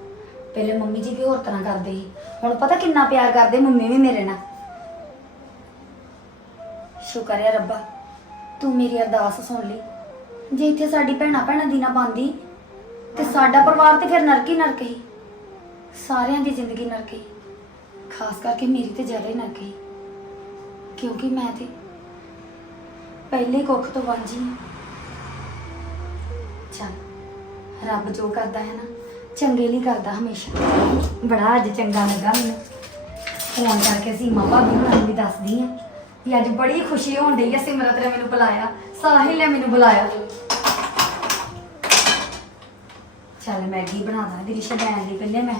ਪਹਿਲੇ ਮੰਮੀ ਜੀ ਵੀ ਹੋਰ ਤਰ੍ਹਾਂ ਕਰਦੇ ਸੀ। ਹੁਣ ਪਤਾ ਕਿੰਨਾ ਪਿਆਰ ਕਰਦੇ ਮੰਮੀ ਵੀ ਮੇਰੇ ਨਾਲ। ਸ਼ੁਕਰ ਹੈ ਰੱਬਾ, ਤੂੰ ਮੇਰੀ ਅਰਦਾਸ ਸੁਣ ਲਈ। ਜੇ ਇੱਥੇ ਸਾਡੀ ਭੈਣਾ ਭੈਣਾਂ ਦੀ ਨਾ ਬੰਦੀ ਤੇ ਸਾਡਾ ਪਰਿਵਾਰ ਤੇ ਫਿਰ ਨਰਕ ਹੀ ਨਰਕ ਹੀ ਸਾਰਿਆਂ ਦੀ ਜ਼ਿੰਦਗੀ ਨਰਕ ਹੀ ਖਾਸ ਕਰਕੇ ਮੇਰੀ ਤੇ ਜ਼ਿਆਦਾ ਹੀ ਨਰਕ ਹੀ ਕਿਉਂਕਿ ਮੈਂ ਤੇ ਪਹਿਲੇ ਕੁੱਖ ਤੋਂ ਵਾਂਝੀ ਹਾਂ। ਚੱਲ, ਰੱਬ ਜੋ ਕਰਦਾ ਹੈ ਨਾ, ਚੰਗੇ ਲਈ ਕਰਦਾ ਹਮੇਸ਼ਾ। ਬੜਾ ਅੱਜ ਚੰਗਾ ਲੱਗਾ ਮੈਨੂੰ। ਫੋਨ ਕਰਕੇ ਸੀਮਾ ਭਾਬੀ ਹੁਣਾਂ ਨੂੰ ਵੀ ਦੱਸਦੀ ਆ ਵੀ ਅੱਜ ਬੜੀ ਖੁਸ਼ੀ ਹੋਣ ਡਈ ਆ, ਸਿਮਰਤ ਨੇ ਮੈਨੂੰ ਬੁਲਾਇਆ, ਸਾਹਿਲ ਨੇ ਮੈਨੂੰ ਬੁਲਾਇਆ। ਚੱਲ ਮੈਗੀ ਬਣਾ ਦਾਂ ਦੀ ਰਿਸ਼ਾ ਲੈਣ ਲਈ ਪਹਿਲੇ ਮੈਂ।